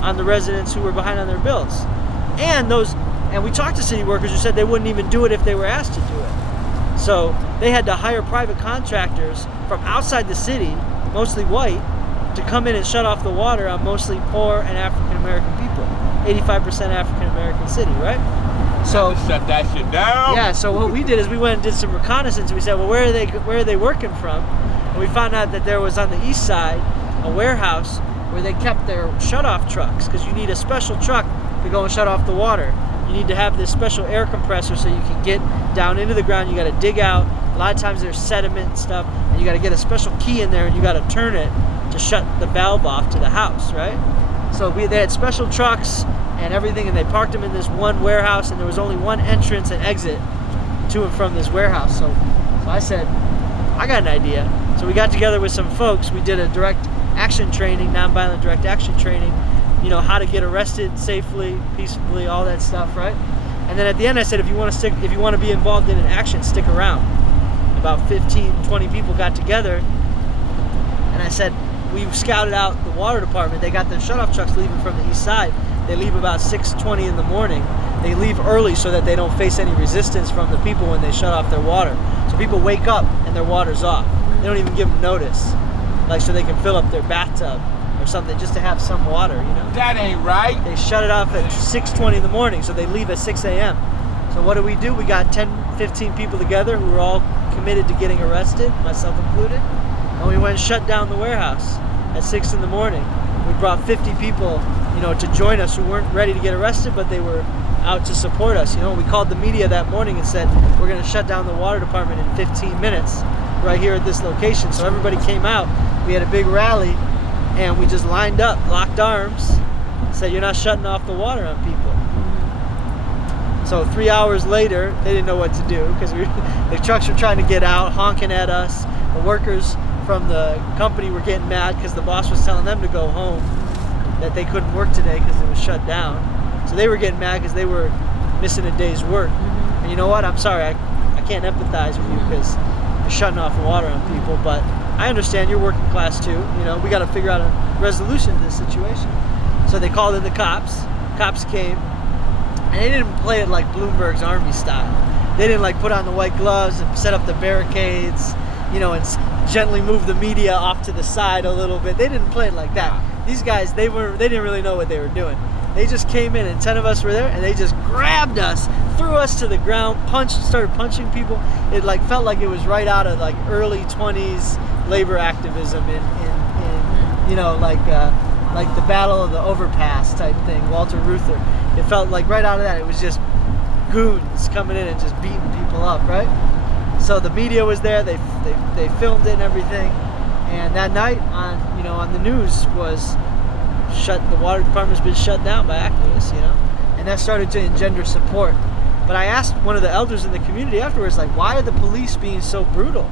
on the residents who were behind on their bills. And we talked to city workers who said they wouldn't even do it if they were asked to do it. So they had to hire private contractors from outside the city, mostly white, to come in and shut off the water on mostly poor and African American people. 85% African American city, right? So shut that shit down. Yeah, so what we did is we went and did some reconnaissance. We said, well, where are they working from? And we found out that there was on the east side a warehouse where they kept their shut-off trucks, because you need a special truck to go and shut off the water. You need to have this special air compressor so you can get down into the ground. You got to dig out. A lot of times there's sediment and stuff, and you got to get a special key in there, and you got to turn it to shut the valve off to the house, right? So they had special trucks and everything, and they parked them in this one warehouse, and there was only one entrance and exit to and from this warehouse. So I said, I got an idea. So we got together with some folks. We did a direct action training, nonviolent direct action training, how to get arrested safely, peacefully, all that stuff, right? And then at the end I said, if you want to be involved in an action, stick around. About 15, 20 people got together, and I said, we scouted out the water department. They got their shut-off trucks leaving from the east side. They leave about 6:20 in the morning. They leave early so that they don't face any resistance from the people when they shut off their water. So people wake up and their water's off. They don't even give them notice, like so they can fill up their bathtub or something just to have some water, That ain't right. They shut it off at 6:20 in the morning, so they leave at 6 a.m. So what do? We got 10, 15 people together who were all committed to getting arrested, myself included, and we went and shut down the warehouse at 6 in the morning. We brought 50 people, to join us who weren't ready to get arrested, but they were out to support us. We called the media that morning and said, we're going to shut down the water department in 15 minutes right here at this location. So everybody came out. We had a big rally, and we just lined up, locked arms, said, you're not shutting off the water on people. So 3 hours later, they didn't know what to do because the trucks were trying to get out, honking at us. The workers from the company were getting mad because the boss was telling them to go home, that they couldn't work today because it was shut down. So they were getting mad because they were missing a day's work. And you know what? I'm sorry, I can't empathize with you because you're shutting off the water on people, but I understand you're working class too. We got to figure out a resolution to this situation. So they called in the cops. Cops came, and they didn't play it like Bloomberg's Army style. They didn't put on the white gloves and set up the barricades, and gently move the media off to the side a little bit. They didn't play it like that. these guys, they didn't really know what they were doing. They just came in, and 10 of us were there, and they just grabbed us, threw us to the ground, started punching people. It like felt like it was right out of like early 20s labor activism in you know, like the Battle of the Overpass type thing, Walter Reuther. It felt like right out of that. It was just goons coming in and just beating people up, right? So the media was there. They filmed it and everything. And that night on the news was the water department's been shut down by activists, you know, and that started to engender support. But I asked one of the elders in the community afterwards, like, why are the police being so brutal?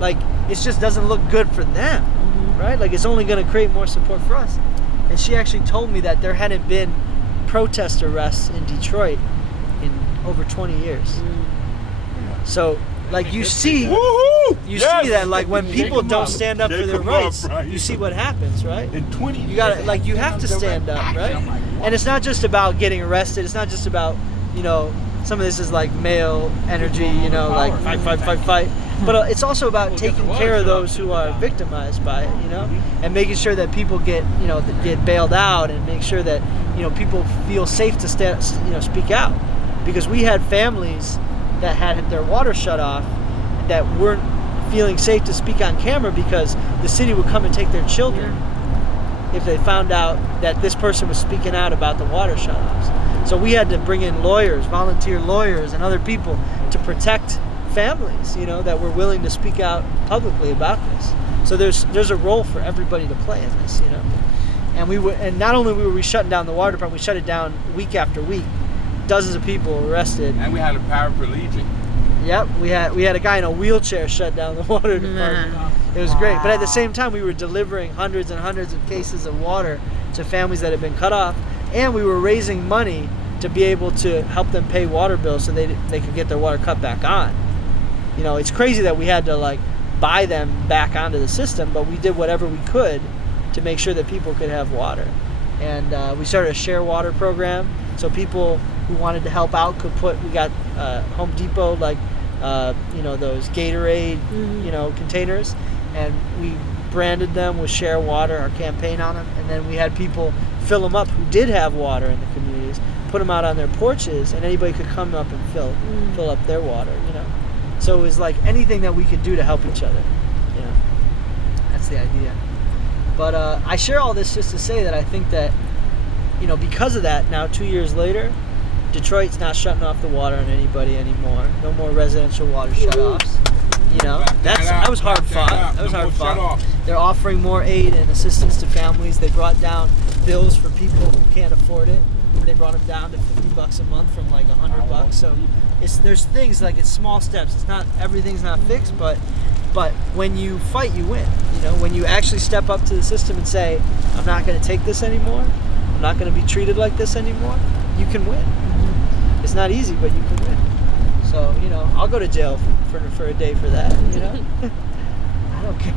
Like, it just doesn't look good for them, right? Like, it's only going to create more support for us. And she actually told me that there hadn't been protest arrests in Detroit in over 20 years. So, like, you see that, like, when people don't stand up for their rights, you see what happens, right? In 20 You gotta, like, you have to stand up, right? And it's not just about getting arrested. It's not just about, you know, some of this is like male energy, you know, like fight. But it's also about taking care of those who are victimized by it, you know, and making sure that people get bailed out, and make sure that, you know, people feel safe to speak out, because we had families that had their water shut off that weren't feeling safe to speak on camera because the city would come and take their children if they found out that this person was speaking out about the water shutoffs. So we had to bring in lawyers, volunteer lawyers, and other people to protect families, you know, that were willing to speak out publicly about this. So there's a role for everybody to play in this, you know. And not only were we shutting down the water department, we shut it down week after week. Dozens of people arrested. And we had a paraplegic. Yep, we had a guy in a wheelchair shut down the water department. It was great. But at the same time, we were delivering hundreds and hundreds of cases of water to families that had been cut off, and we were raising money to be able to help them pay water bills so they could get their water cut back on. You know, it's crazy that we had to like buy them back onto the system, but we did whatever we could to make sure that people could have water. And we started a share water program, so people who wanted to help out we got Home Depot, like, you know, those Gatorade, you know, containers, and we branded them with Share Water, our campaign on them, and then we had people fill them up who did have water in the communities, put them out on their porches, and anybody could come up and fill up their water, you know. So it was like anything that we could do to help each other, you know. That's the idea. But I share all this just to say that I think that, you know, because of that, now 2 years later, Detroit's not shutting off the water on anybody anymore. No more residential water shutoffs. You know, that was hard fought. That was hard fought. They're offering more aid and assistance to families. They brought down bills for people who can't afford it. They brought them down to $50 a month from like $100. So there's things like, it's small steps. It's not, everything's not fixed, but when you fight, you win. You know, when you actually step up to the system and say, I'm not going to take this anymore. I'm not going to be treated like this anymore. You can win. It's not easy, but you can win. So, you know, I'll go to jail for a day for that, you know? I don't care.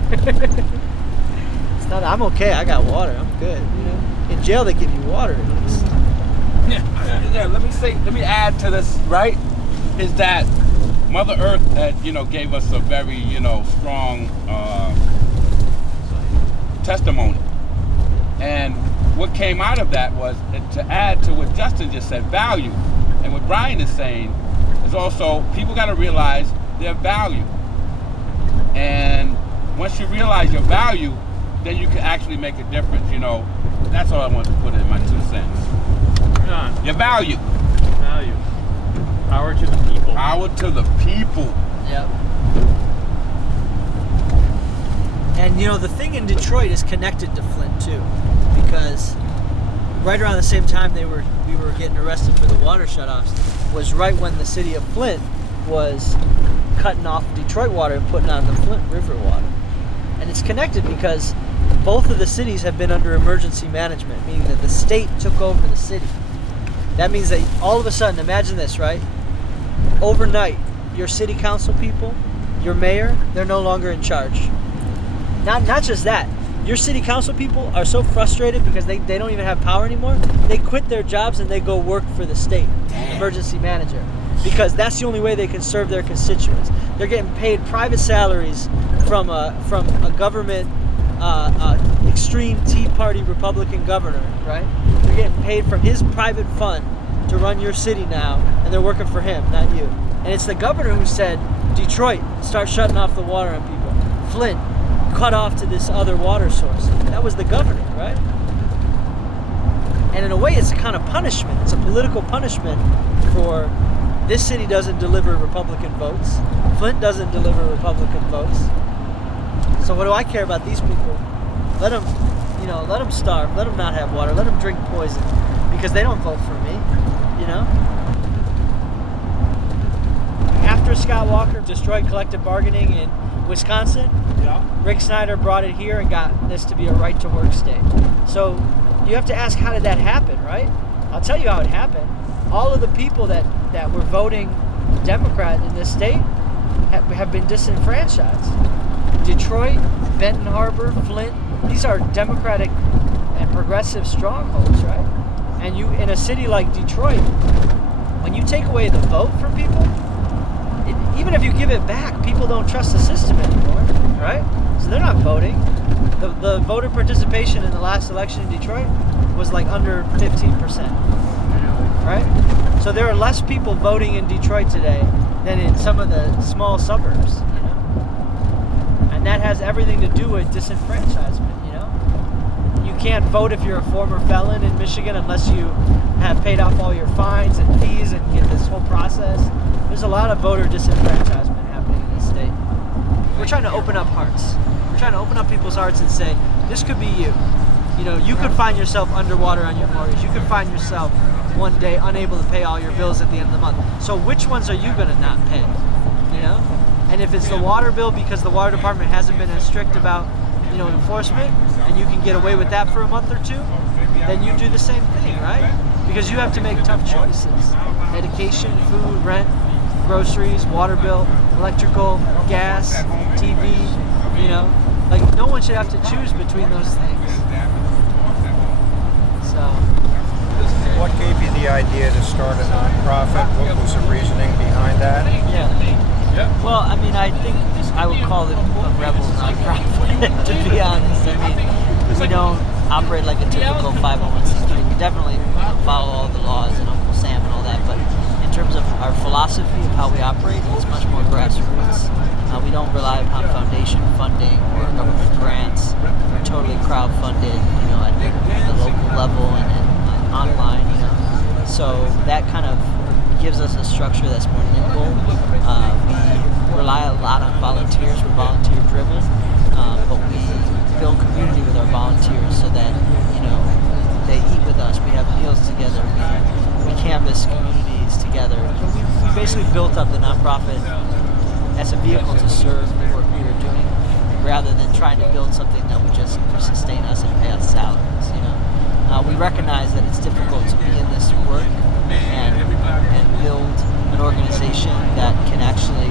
It's not, I'm okay, I got water, I'm good, you know? In jail, they give you water at least. Yeah, let me add to this, right? Is that Mother Earth you know, gave us a very, you know, strong testimony. And what came out of that was, to add to what Justin just said, value. And what Brian is saying is also, people got to realize their value. And once you realize your value, then you can actually make a difference, you know. That's all I wanted to put in my 2 cents. Your value. Value. Power to the people. Power to the people. Yep. And, you know, the thing in Detroit is connected to Flint, too. Because right around the same time we were getting arrested for the water shutoffs was right when the city of Flint was cutting off Detroit water and putting on the Flint River water. And it's connected because both of the cities have been under emergency management, meaning that the state took over the city. That means that all of a sudden, imagine this, right? Overnight, your city council people, your mayor, they're no longer in charge. Not just that. Your city council people are so frustrated because they don't even have power anymore. They quit their jobs and they go work for the state emergency manager, because that's the only way they can serve their constituents. They're getting paid private salaries from a government extreme Tea Party Republican governor, right? You're getting paid from his private fund to run your city now, and they're working for him, not you. And it's the governor who said, Detroit, start shutting off the water on people. Flint, cut off to this other water source. That was the governor, right? And in a way, it's a kind of punishment. It's a political punishment for this city doesn't deliver Republican votes. Flint doesn't deliver Republican votes. So what do I care about these people? Let them starve. Let them not have water. Let them drink poison because they don't vote for me, you know? After Scott Walker destroyed collective bargaining in Wisconsin, Rick Snyder brought it here and got this to be a right-to-work state. So you have to ask, how did that happen, right? I'll tell you how it happened. All of the people that were voting Democrat in this state have been disenfranchised. Detroit, Benton Harbor, Flint, these are Democratic and progressive strongholds, right? And you, in a city like Detroit, when you take away the vote from people, even if you give it back, people don't trust the system anymore, right? So they're not voting. The voter participation in the last election in Detroit was like under 15%, right? So there are less people voting in Detroit today than in some of the small suburbs, you know? And that has everything to do with disenfranchisement, you know? You can't vote if you're a former felon in Michigan unless you have paid off all your fines and fees and get this whole process. There's a lot of voter disenfranchisement happening in this state. We're trying to open up hearts. We're trying to open up people's hearts and say, this could be you. You know, you could find yourself underwater on your mortgage. You could find yourself one day unable to pay all your bills at the end of the month. So which ones are you going to not pay? You know? And if it's the water bill because the water department hasn't been as strict about, you know, enforcement, and you can get away with that for a month or two, then you do the same thing, right? Because you have to make tough choices. Education, food, rent, groceries, water bill, electrical, gas, TV, you know? Like, no one should have to choose between those things. So. What gave you the idea to start a nonprofit? What was the reasoning behind that? Yeah. Well, I mean, I think I would call it a rebel nonprofit, to be honest. I mean, we don't operate like a typical 501c3. We definitely follow all the laws and Uncle Sam and all that, but in terms of our philosophy of how we operate, it's much more grassroots. We don't rely upon foundation funding or government grants. We're totally crowdfunded, you know, at the local level and online, you know. So that kind of gives us a structure that's more nimble. We rely a lot on volunteers. We're volunteer driven, but we build community with our volunteers so that, you know, they eat with us. We have meals together. We canvass communities together. We basically built up the nonprofit as a vehicle to serve the work we were doing, rather than trying to build something that would just sustain us and pay us salaries, you know. We recognize that it's difficult to be in this work and build an organization that can actually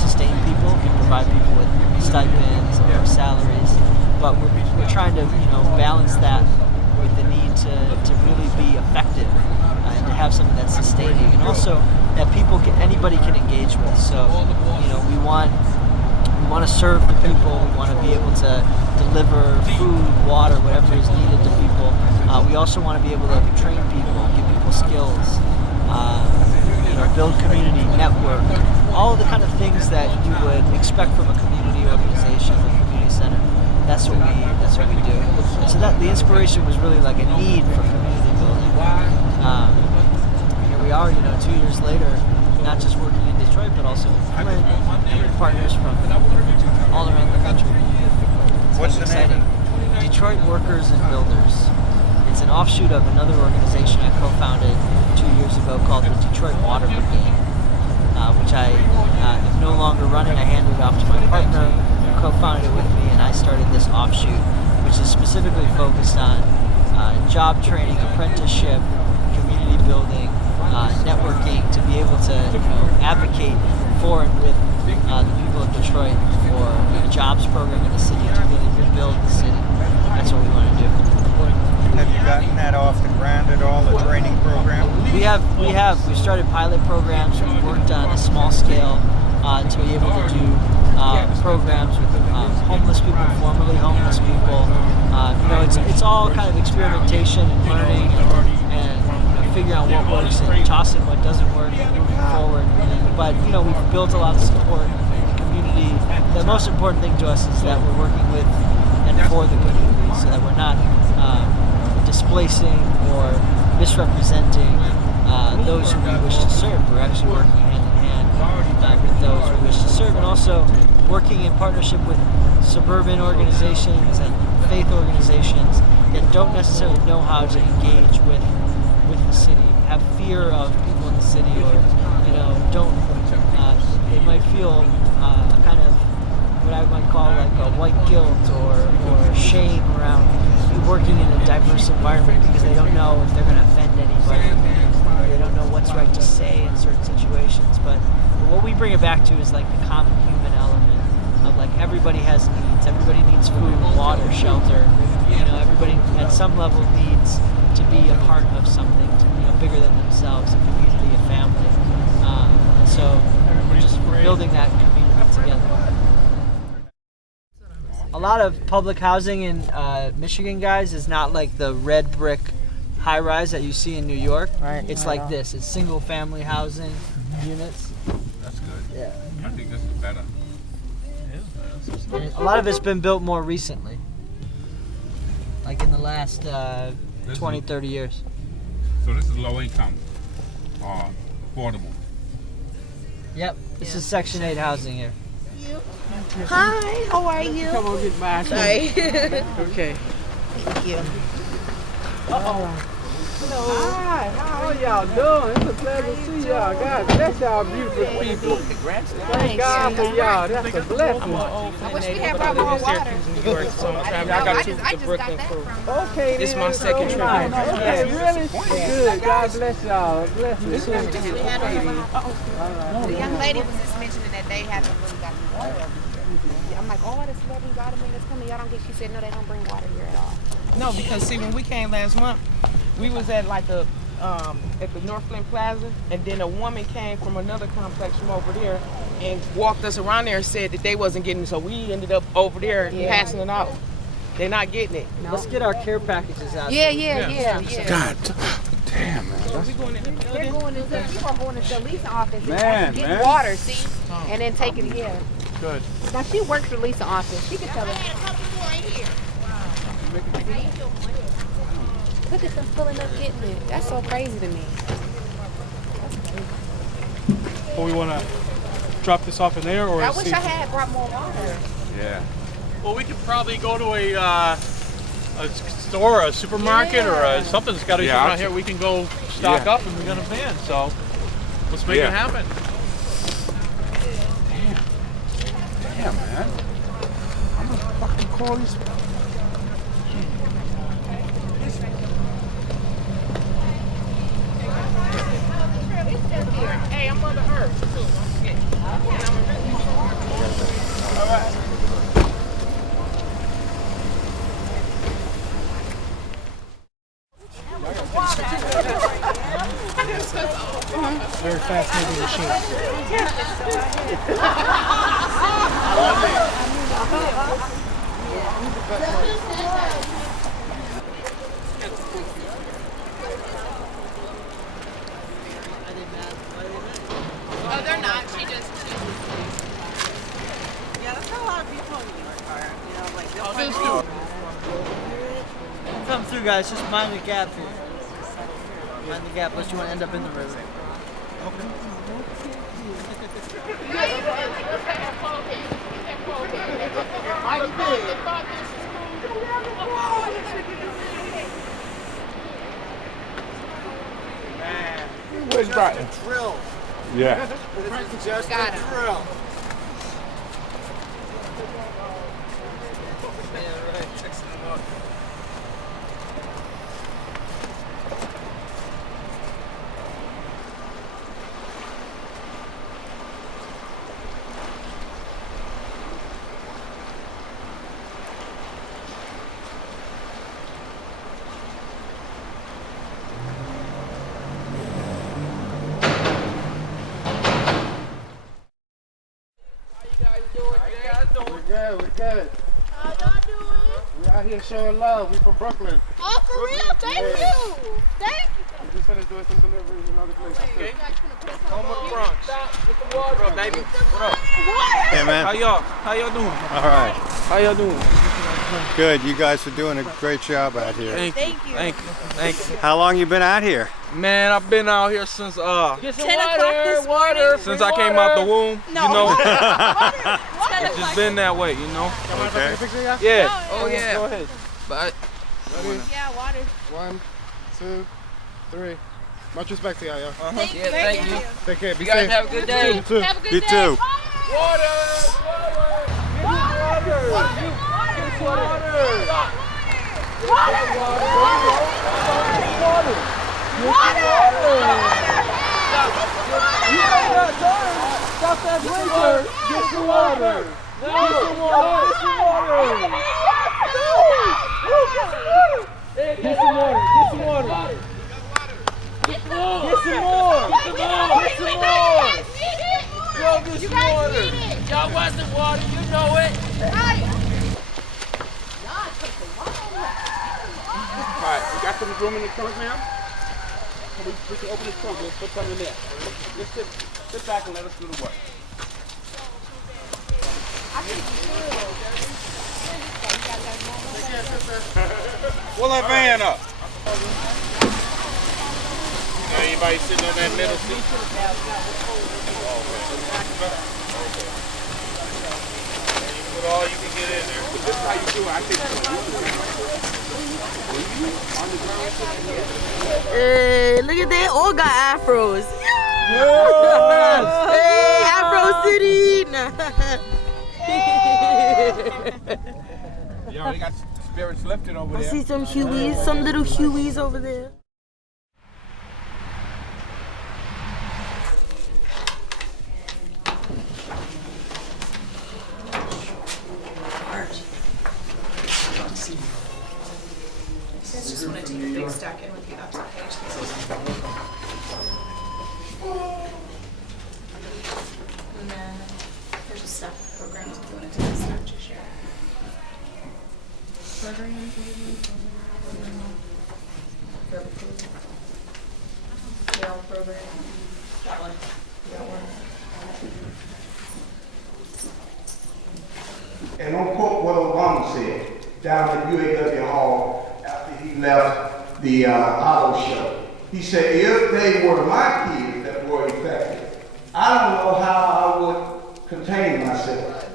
sustain people, can provide people with stipends or salaries, but we're trying to, you know, balance that with the need to really be effective and to have something that's sustaining, and also that anybody can engage with. So, you know, we want to serve the people. We want to be able to deliver food, water, whatever is needed to people. We also want to be able to train people, give people skills, you know, build community, network, all the kind of things that you would expect from a community organization, a community center. That's what we do. And so that the inspiration was really like a need for community building. Here we are, you know, 2 years later, not just working in Detroit, but also in Flint, and with partners from all around the country. What's the name? Detroit Workers and Builders. It's an offshoot of another organization I co-founded 2 years ago called the Detroit Water Brigade, which I am no longer running. I handed it off to my partner, who co-founded it with me, and I started this offshoot, which is specifically focused on job training, apprenticeship, community building, networking, to be able to, you know, advocate for and with the people of Detroit for a jobs program in the city to really rebuild the city. That's what we want to do. Have you gotten that off the ground at all, the training program? We have. We've started pilot programs. We've worked on a small scale to be able to do programs with homeless people, formerly homeless people. It's all kind of experimentation and learning and figuring out what works and tossing what doesn't work and moving forward. But we've built a lot of support in the community. The most important thing to us is that we're working with and for the community, so that we're not displacing or misrepresenting those who we wish to serve. We're actually working hand in hand with those we wish to serve, and also working in partnership with suburban organizations and faith organizations that don't necessarily know how to engage with the city, have fear of people in the city, or don't. They might feel a kind of what I might call like a white guilt or shame around working in a diverse environment because they don't know if they're going to offend anybody. They don't know what's right to say in certain situations. But what we bring it back to is like the common human element of like everybody has needs. Everybody needs food, water, shelter. Everybody at some level needs to be a part of something, bigger than themselves, a community, a family. And so we're building that community together. A lot of public housing in Michigan, guys, is not like the red brick high-rise that you see in New York. Right. It's like this. It's single-family housing units. That's good. Yeah. I think this is better. And a lot of it's been built more recently, like in the last 20, 30 years. So this is low income, affordable. Yep. This is Section 8 housing here. Hi, how are you? Come on, get by. Sorry. Okay. Thank you. Hi, how are y'all doing? It's a pleasure to see y'all. God bless y'all beautiful people. Thank God for y'all. That's a blessing. I wish we had brought more water. New York, so I got two to Brooklyn crew. Okay, This is then, my it's second so trip. nice. Okay, really? Good. God bless y'all. Bless you. The young lady was just mentioning that they haven't really got any water. I'm like, oh, this flooding water man that's coming. Y'all don't get. She said, no, they don't bring water here at all. No, because see, when we came last month, we was at like at the North Flint Plaza, and then a woman came from another complex from over there and walked us around there and said that they wasn't getting it, so we ended up over there passing it out. They're not getting it. Let's get our care packages out. Yeah. God damn, man. So we going in the building? They're going into, people are going into the Lisa office Man, and get man. water, see? And then take it, Good. Now, she works for Lisa office. She can tell us. Look at them pulling up getting it. That's so crazy to me. Well, we want to drop this off in there, or I wish I had brought more water. Yeah. Well, we could probably go to a store, a supermarket, or something that's got to be Yeah, around here. We can go stock Yeah. up and we're gonna van. So let's make Yeah. it happen. Damn, man. I'm gonna fucking call these. Hey, I'm Mother Earth. very fast-moving machine. Oh, they're not. She just. Yeah, that's how a lot of people in New York are. Like they'll Come through, guys. Just mind the gap here. Mind the gap, unless you want to end up in the river. Where's Brighton? Drill. Yeah. Just Got a him. drill. Yeah, right. Check some out. here showing love. We from Brooklyn. Oh, for real? Thank you. Thank you. We just finished doing some deliveries in other places too. Home of the Bronx. What up, baby? What up? Hey, man. How y'all doing? All right. How y'all doing? Good. You guys are doing a great job out here. Thank you. Thank you. How long you been out here? Man, I've been out here since 10 o'clock this morning. since I came out the womb. No. You know, It's just been that way. You know. Okay. Yeah. Oh, yeah. Go ahead. But Yeah, water. 1, 2, 3. Much respect to y'all, y'all. Thank you. Take care. Be you guys safe. have a good day. You too. Have a good You day. too. Water. Stop that blinker. Get some water. Get some water. Get some water. Get some water. Get some more. Get some more. Get some more. Go get some water. Y'all want some water? You know it. All right, we got some room in the trunk now? We can open the trunk. Let's put something in there. Just sit back and let us do the work. Pull that van up. Anybody sitting on that middle seat? Put all you can get in there. This is how you do it. I think Hey, look at that. All got afros. Hey, Afro City. you already got spirits lifted over I there. see some Hueys, some little Hueys over there. Just want to take a big stack in with you. That's okay. And then there's a stack of programs if you want to take a stack to share. Programs, maybe. Mail program. That one. That one. And don't quote what Obama said down at UAW Hall after he left the auto show. He said, if they were my kids that were infected, I don't know how I would contain myself.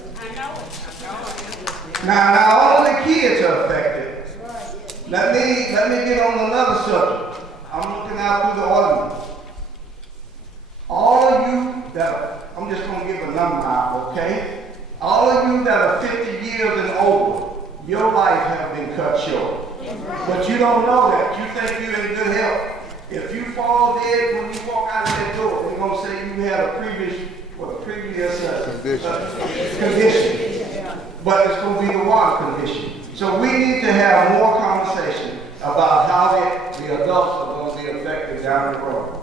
Now all the kids are affected. Let me get on another subject. I'm looking out through the audience. All of you that are, I'm just going to give a number out, okay? All of you that are 50 years and older, your life has been cut short. But you don't know that. You think you're in good health. If you fall dead when you walk out of that door, they're going to say you had a previous condition. But it's going to be the water condition. So we need to have more conversation about how the adults are going to be affected down the road.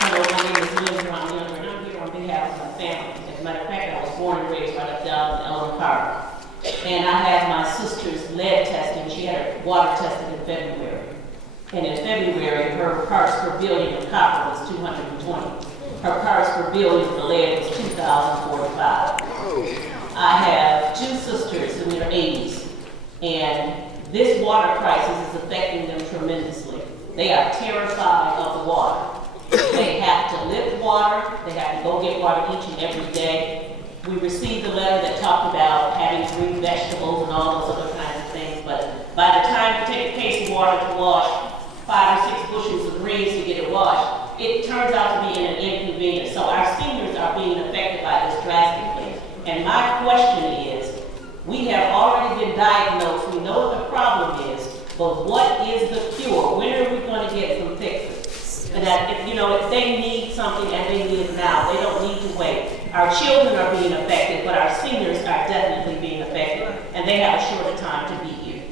Hello, my name is Liz Brown Younger, and I'm here on behalf of my family. As a matter of fact, I was born and raised right up down in Elm Park. And I had my sister's lead tested. She had her water tested in February. And in February, her parts per billion of copper was 220. Her parts per billion of lead was 2,045. I have two sisters in their 80s, and this water crisis is affecting them tremendously. They are terrified of the water. They have to lift water, they have to go get water each and every day. We received a letter that talked about having green vegetables and all those other kinds of things, but by the time you take a case of water to wash 5 or 6 bushels of greens to get it washed, it turns out to be an inconvenience. So our seniors are being affected by this drastically. And my question is, we have already been diagnosed, we know what the problem is, but what is the cure? When are we going to get some fixes? And that if they need something and they need it now, they don't need to wait. Our children are being affected, but our seniors are definitely being affected, and they have a shorter time to be here.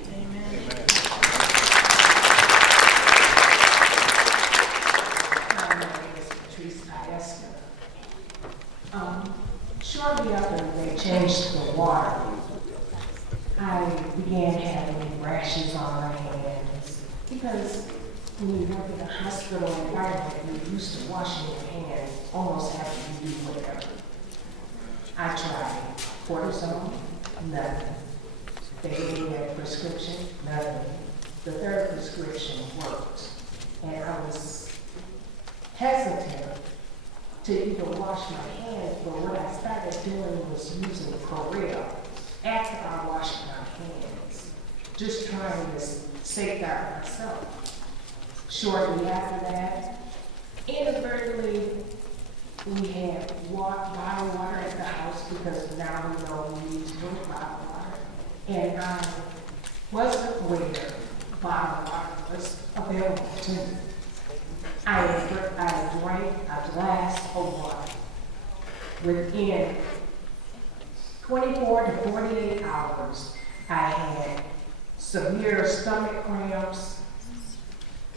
Shortly after they changed began having rashes on our hands because when you work in a hospital environment, you're used to washing your hands almost after you do whatever. I tried cortisone, nothing. They gave me a prescription, nothing. The third prescription worked, and I was hesitant to even wash my hands, but what I started doing was using Korea after I washed my hands, just trying to safeguard myself. Shortly after that, inadvertently, we had bottled water at the house because now we know we need to drink bottled water. And I wasn't aware bottled water was available to me. I drank a glass of water. Within 24 to 48 hours, I had severe stomach cramps,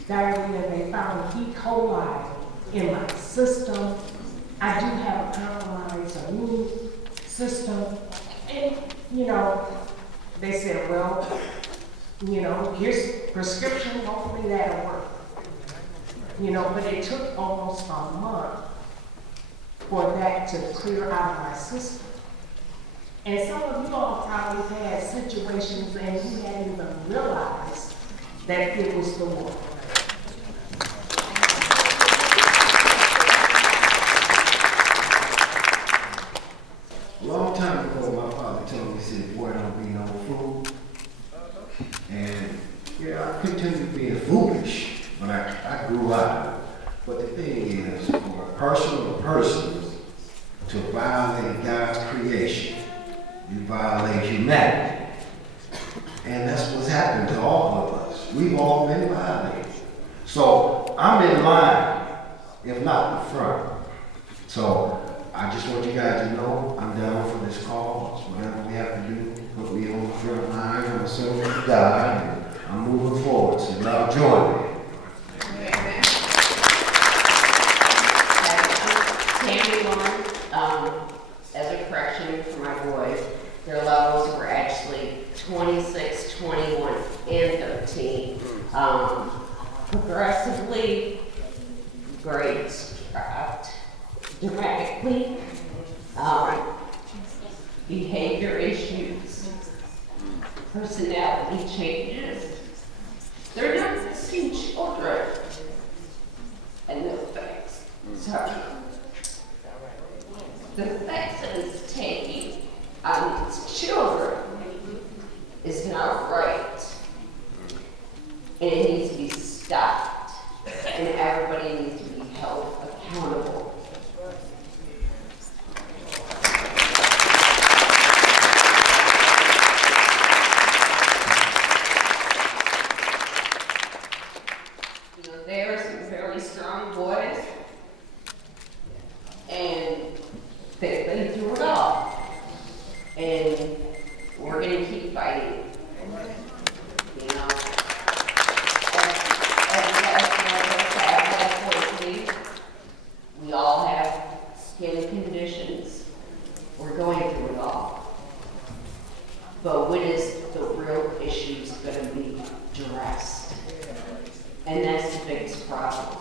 diarrhea. They found E. coli in my system. I do have a compromised immune system. And, you know, they said, well, you know, here's prescription, hopefully that'll work. You know, but it took almost a month for that to clear out of my system. And some of you all probably had situations and you hadn't even realized that it was the water. A long time ago, my father told me, he said, boy, don't be no fool. And yeah, I continued being foolish, but I grew out of it. But the thing is, for a person or persons to violate God's creation, you violate humanity. And that's what's happened to all of us. We've all been violated. So I'm in line, if not the front. So I just want you guys to know I'm down for this cause. Whatever we have to do, put me on the front line. I'm assuming to die, and I'm moving forward. So y'all join me. Tammy Lauren, as a correction for my boys, their levels were actually 26, 21, and 13. Progressively, grades dropped dramatically. Behavior issues, personality changes. They're not the same children. And the effects, the effects that it's taking on its children is not right. And it needs to be stopped. And everybody needs to be held accountable. There are some very strong boys, and they've been through it all. And we're going to keep fighting. You know, we all have skin conditions. We're going through it all. But when is the real issues going to be addressed? And that's the biggest problem.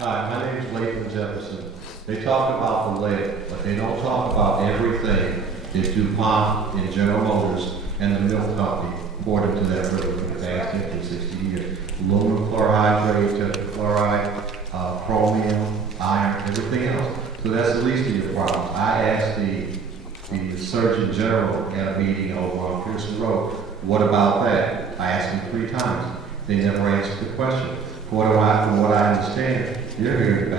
Hi, my name is Lathan Jefferson. They talk about the lead, but they don't talk about everything that DuPont and General Motors and the milk company poured into that river for the past 50, 60 years. Aluminum chloride, tetrachloride, chromium, iron, everything else. So that's the least of your problems. I asked the Surgeon General at a meeting over on Pearson Road, what about that? I asked him 3 times. They never answered the question. From what I understand, you're here in the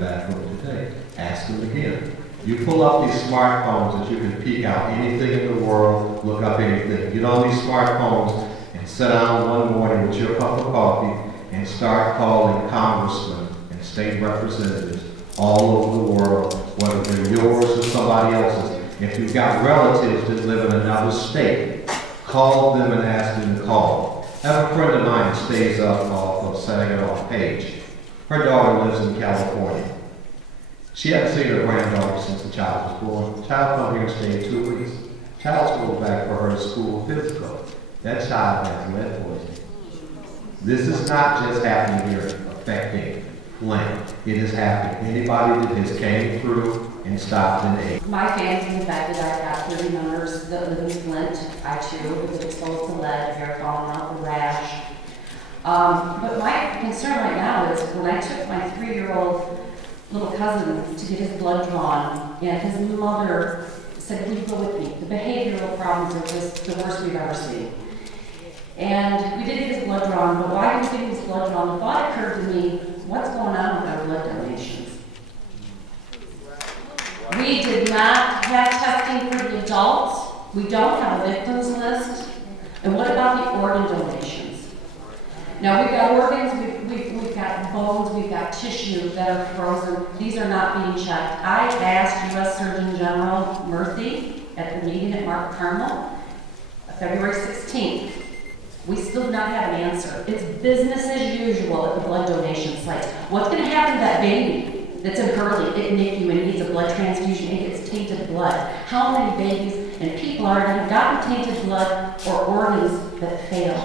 back room today. Ask them again. You pull up these smartphones that you can peek out anything in the world, look up anything. Get on these smartphones and sit down one morning with your cup of coffee and start calling congressmen and state representatives all over the world, whether they're yours or somebody else's. If you've got relatives that live in another state, call them and ask them to call. I have a friend of mine that stays up off of Saginaw Page. Her daughter lives in California. She hasn't seen her granddaughter since the child was born. Child come here and stayed 2 weeks. Child goes back for her school physical. That child has lead poisoning. This is not just happening here, affecting Flint. It is happening. Anybody that has came through and stopped in aid. My family's infected. I've got 30 members that live in Flint. I too have been exposed to lead, hair falling out, the rash. But my concern right now is when I took my 3-year-old little cousin to get his blood drawn, and his mother said, "Will you go with me?" The behavioral problems are just the worst we've ever seen. And we did get his blood drawn, but while he was getting his blood drawn, the thought occurred to me, what's going on with our blood donations? We did not have testing for the adults. We don't have a victims list. And what about the organ donations? Now we've got organs, we've got bones, we've got tissue that are frozen. These are not being checked. I asked U.S. Surgeon General Murthy at the meeting at Mark Carmel, February 16th. We still do not have an answer. It's business as usual at the blood donation sites. What's going to happen to that baby that's in Hurley at NICU and needs a blood transfusion and gets tainted blood? How many babies and people are that have gotten tainted blood or organs that fail?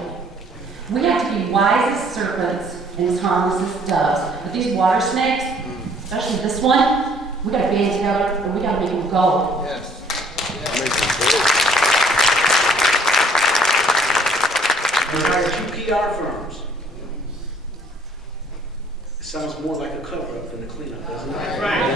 We have to be wise as serpents and as harmless as doves. But these water snakes, especially this one, we got to band together and we got to make them go. Yes. We hired 2 PR firms. It sounds more like a cover-up than a cleanup, doesn't it? Right.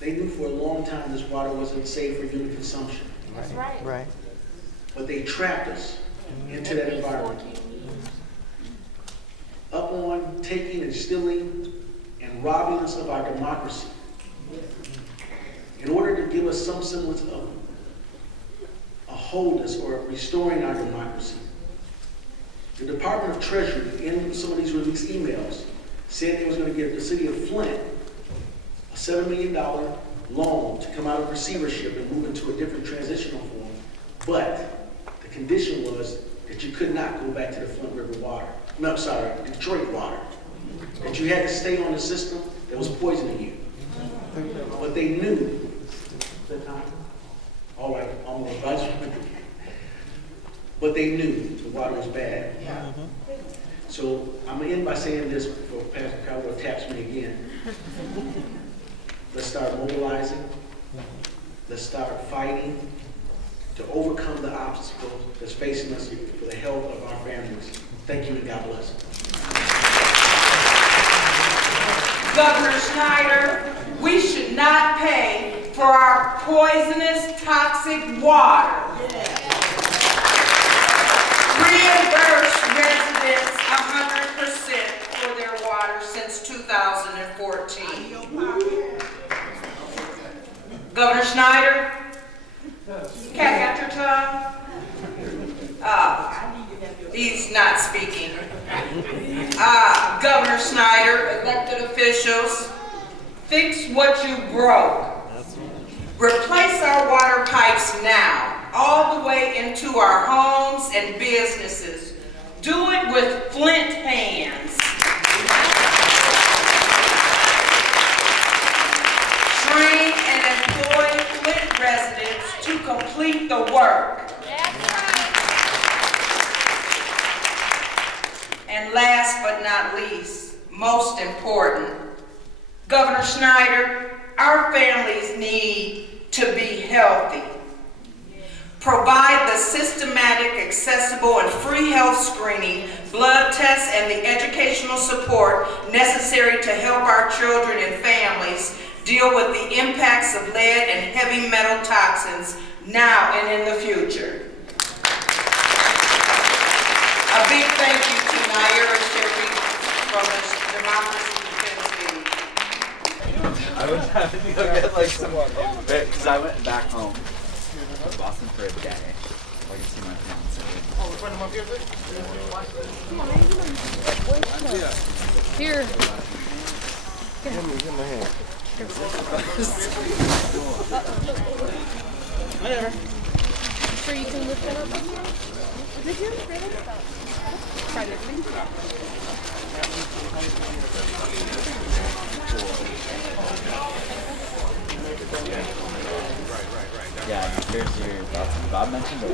They knew for a long time this water wasn't safe for human consumption. That's right. Right. But they trapped us into that environment. Up on taking and stealing and robbing us of our democracy. In order to give us some semblance of a wholeness or restoring our democracy, the Department of Treasury, in some of these released emails, said it was going to give the city of Flint a $7 million loan to come out of receivership and move into a different transitional form. But the condition was that you could not go back to the Flint River water. No, I'm sorry, Detroit water. That you had to stay on the system that was poisoning you. But they knew. All right, I'm going to advise you. But they knew the water was bad. So I'm going to end by saying this before Pastor Cowboy taps me again. Let's start mobilizing. Let's start fighting to overcome the obstacles that's facing us for the health of our families. Thank you and God bless. Governor Snyder, we should not pay for our poisonous, toxic water. Reimburse residents 100% for their water since 2014. Governor Snyder, cat got your tongue? He's not speaking. Governor Snyder, elected officials, fix what you broke. Replace our water pipes now, all the way into our homes and businesses. Do it with Flint hands. Train and employ Flint residents to complete the work. And last but not least, most important, Governor Snyder, our families need to be healthy. Provide the systematic, accessible, and free health screening, blood tests, and the educational support necessary to help our children and families deal with the impacts of lead and heavy metal toxins now and in the future. A big thank you to Naira Sherry from the Democracy Defense League. I was having to go get like some, because I went back home to Boston for a day. I can see my fiance. Oh, we're trying to up here, Come on, man. Here. Give me a hand. Whatever. sure you can lift it up? Did you? Really? Try to think about Yeah, I'm curious to hear your thoughts. Bob mentioned it.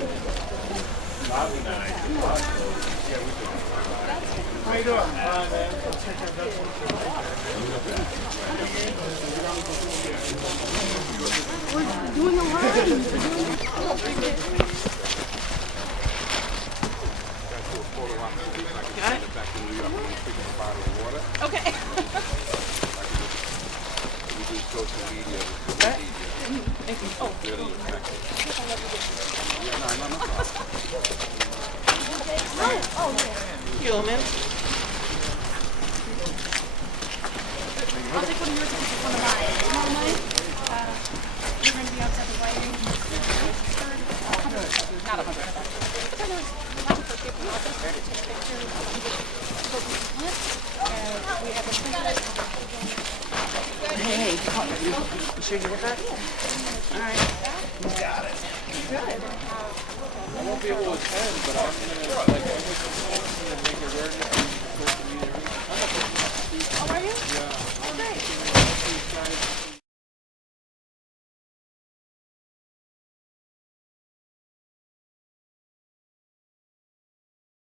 Bob and I. How you doing? Fine, man. We're doing a line. Got it? Okay. Thank you. Oh. Oh, yeah. You, man. I'll take one of yours and take one of mine. You want mine? You're going to be outside the wiring. Not 100. For people not to start to take pictures of what we want. And we have a Hey, you sure you with that? All right. You got it. Good. I won't be able to attend, but I'm gonna like and make awareness and social media. Oh, are you? Yeah. Oh, great.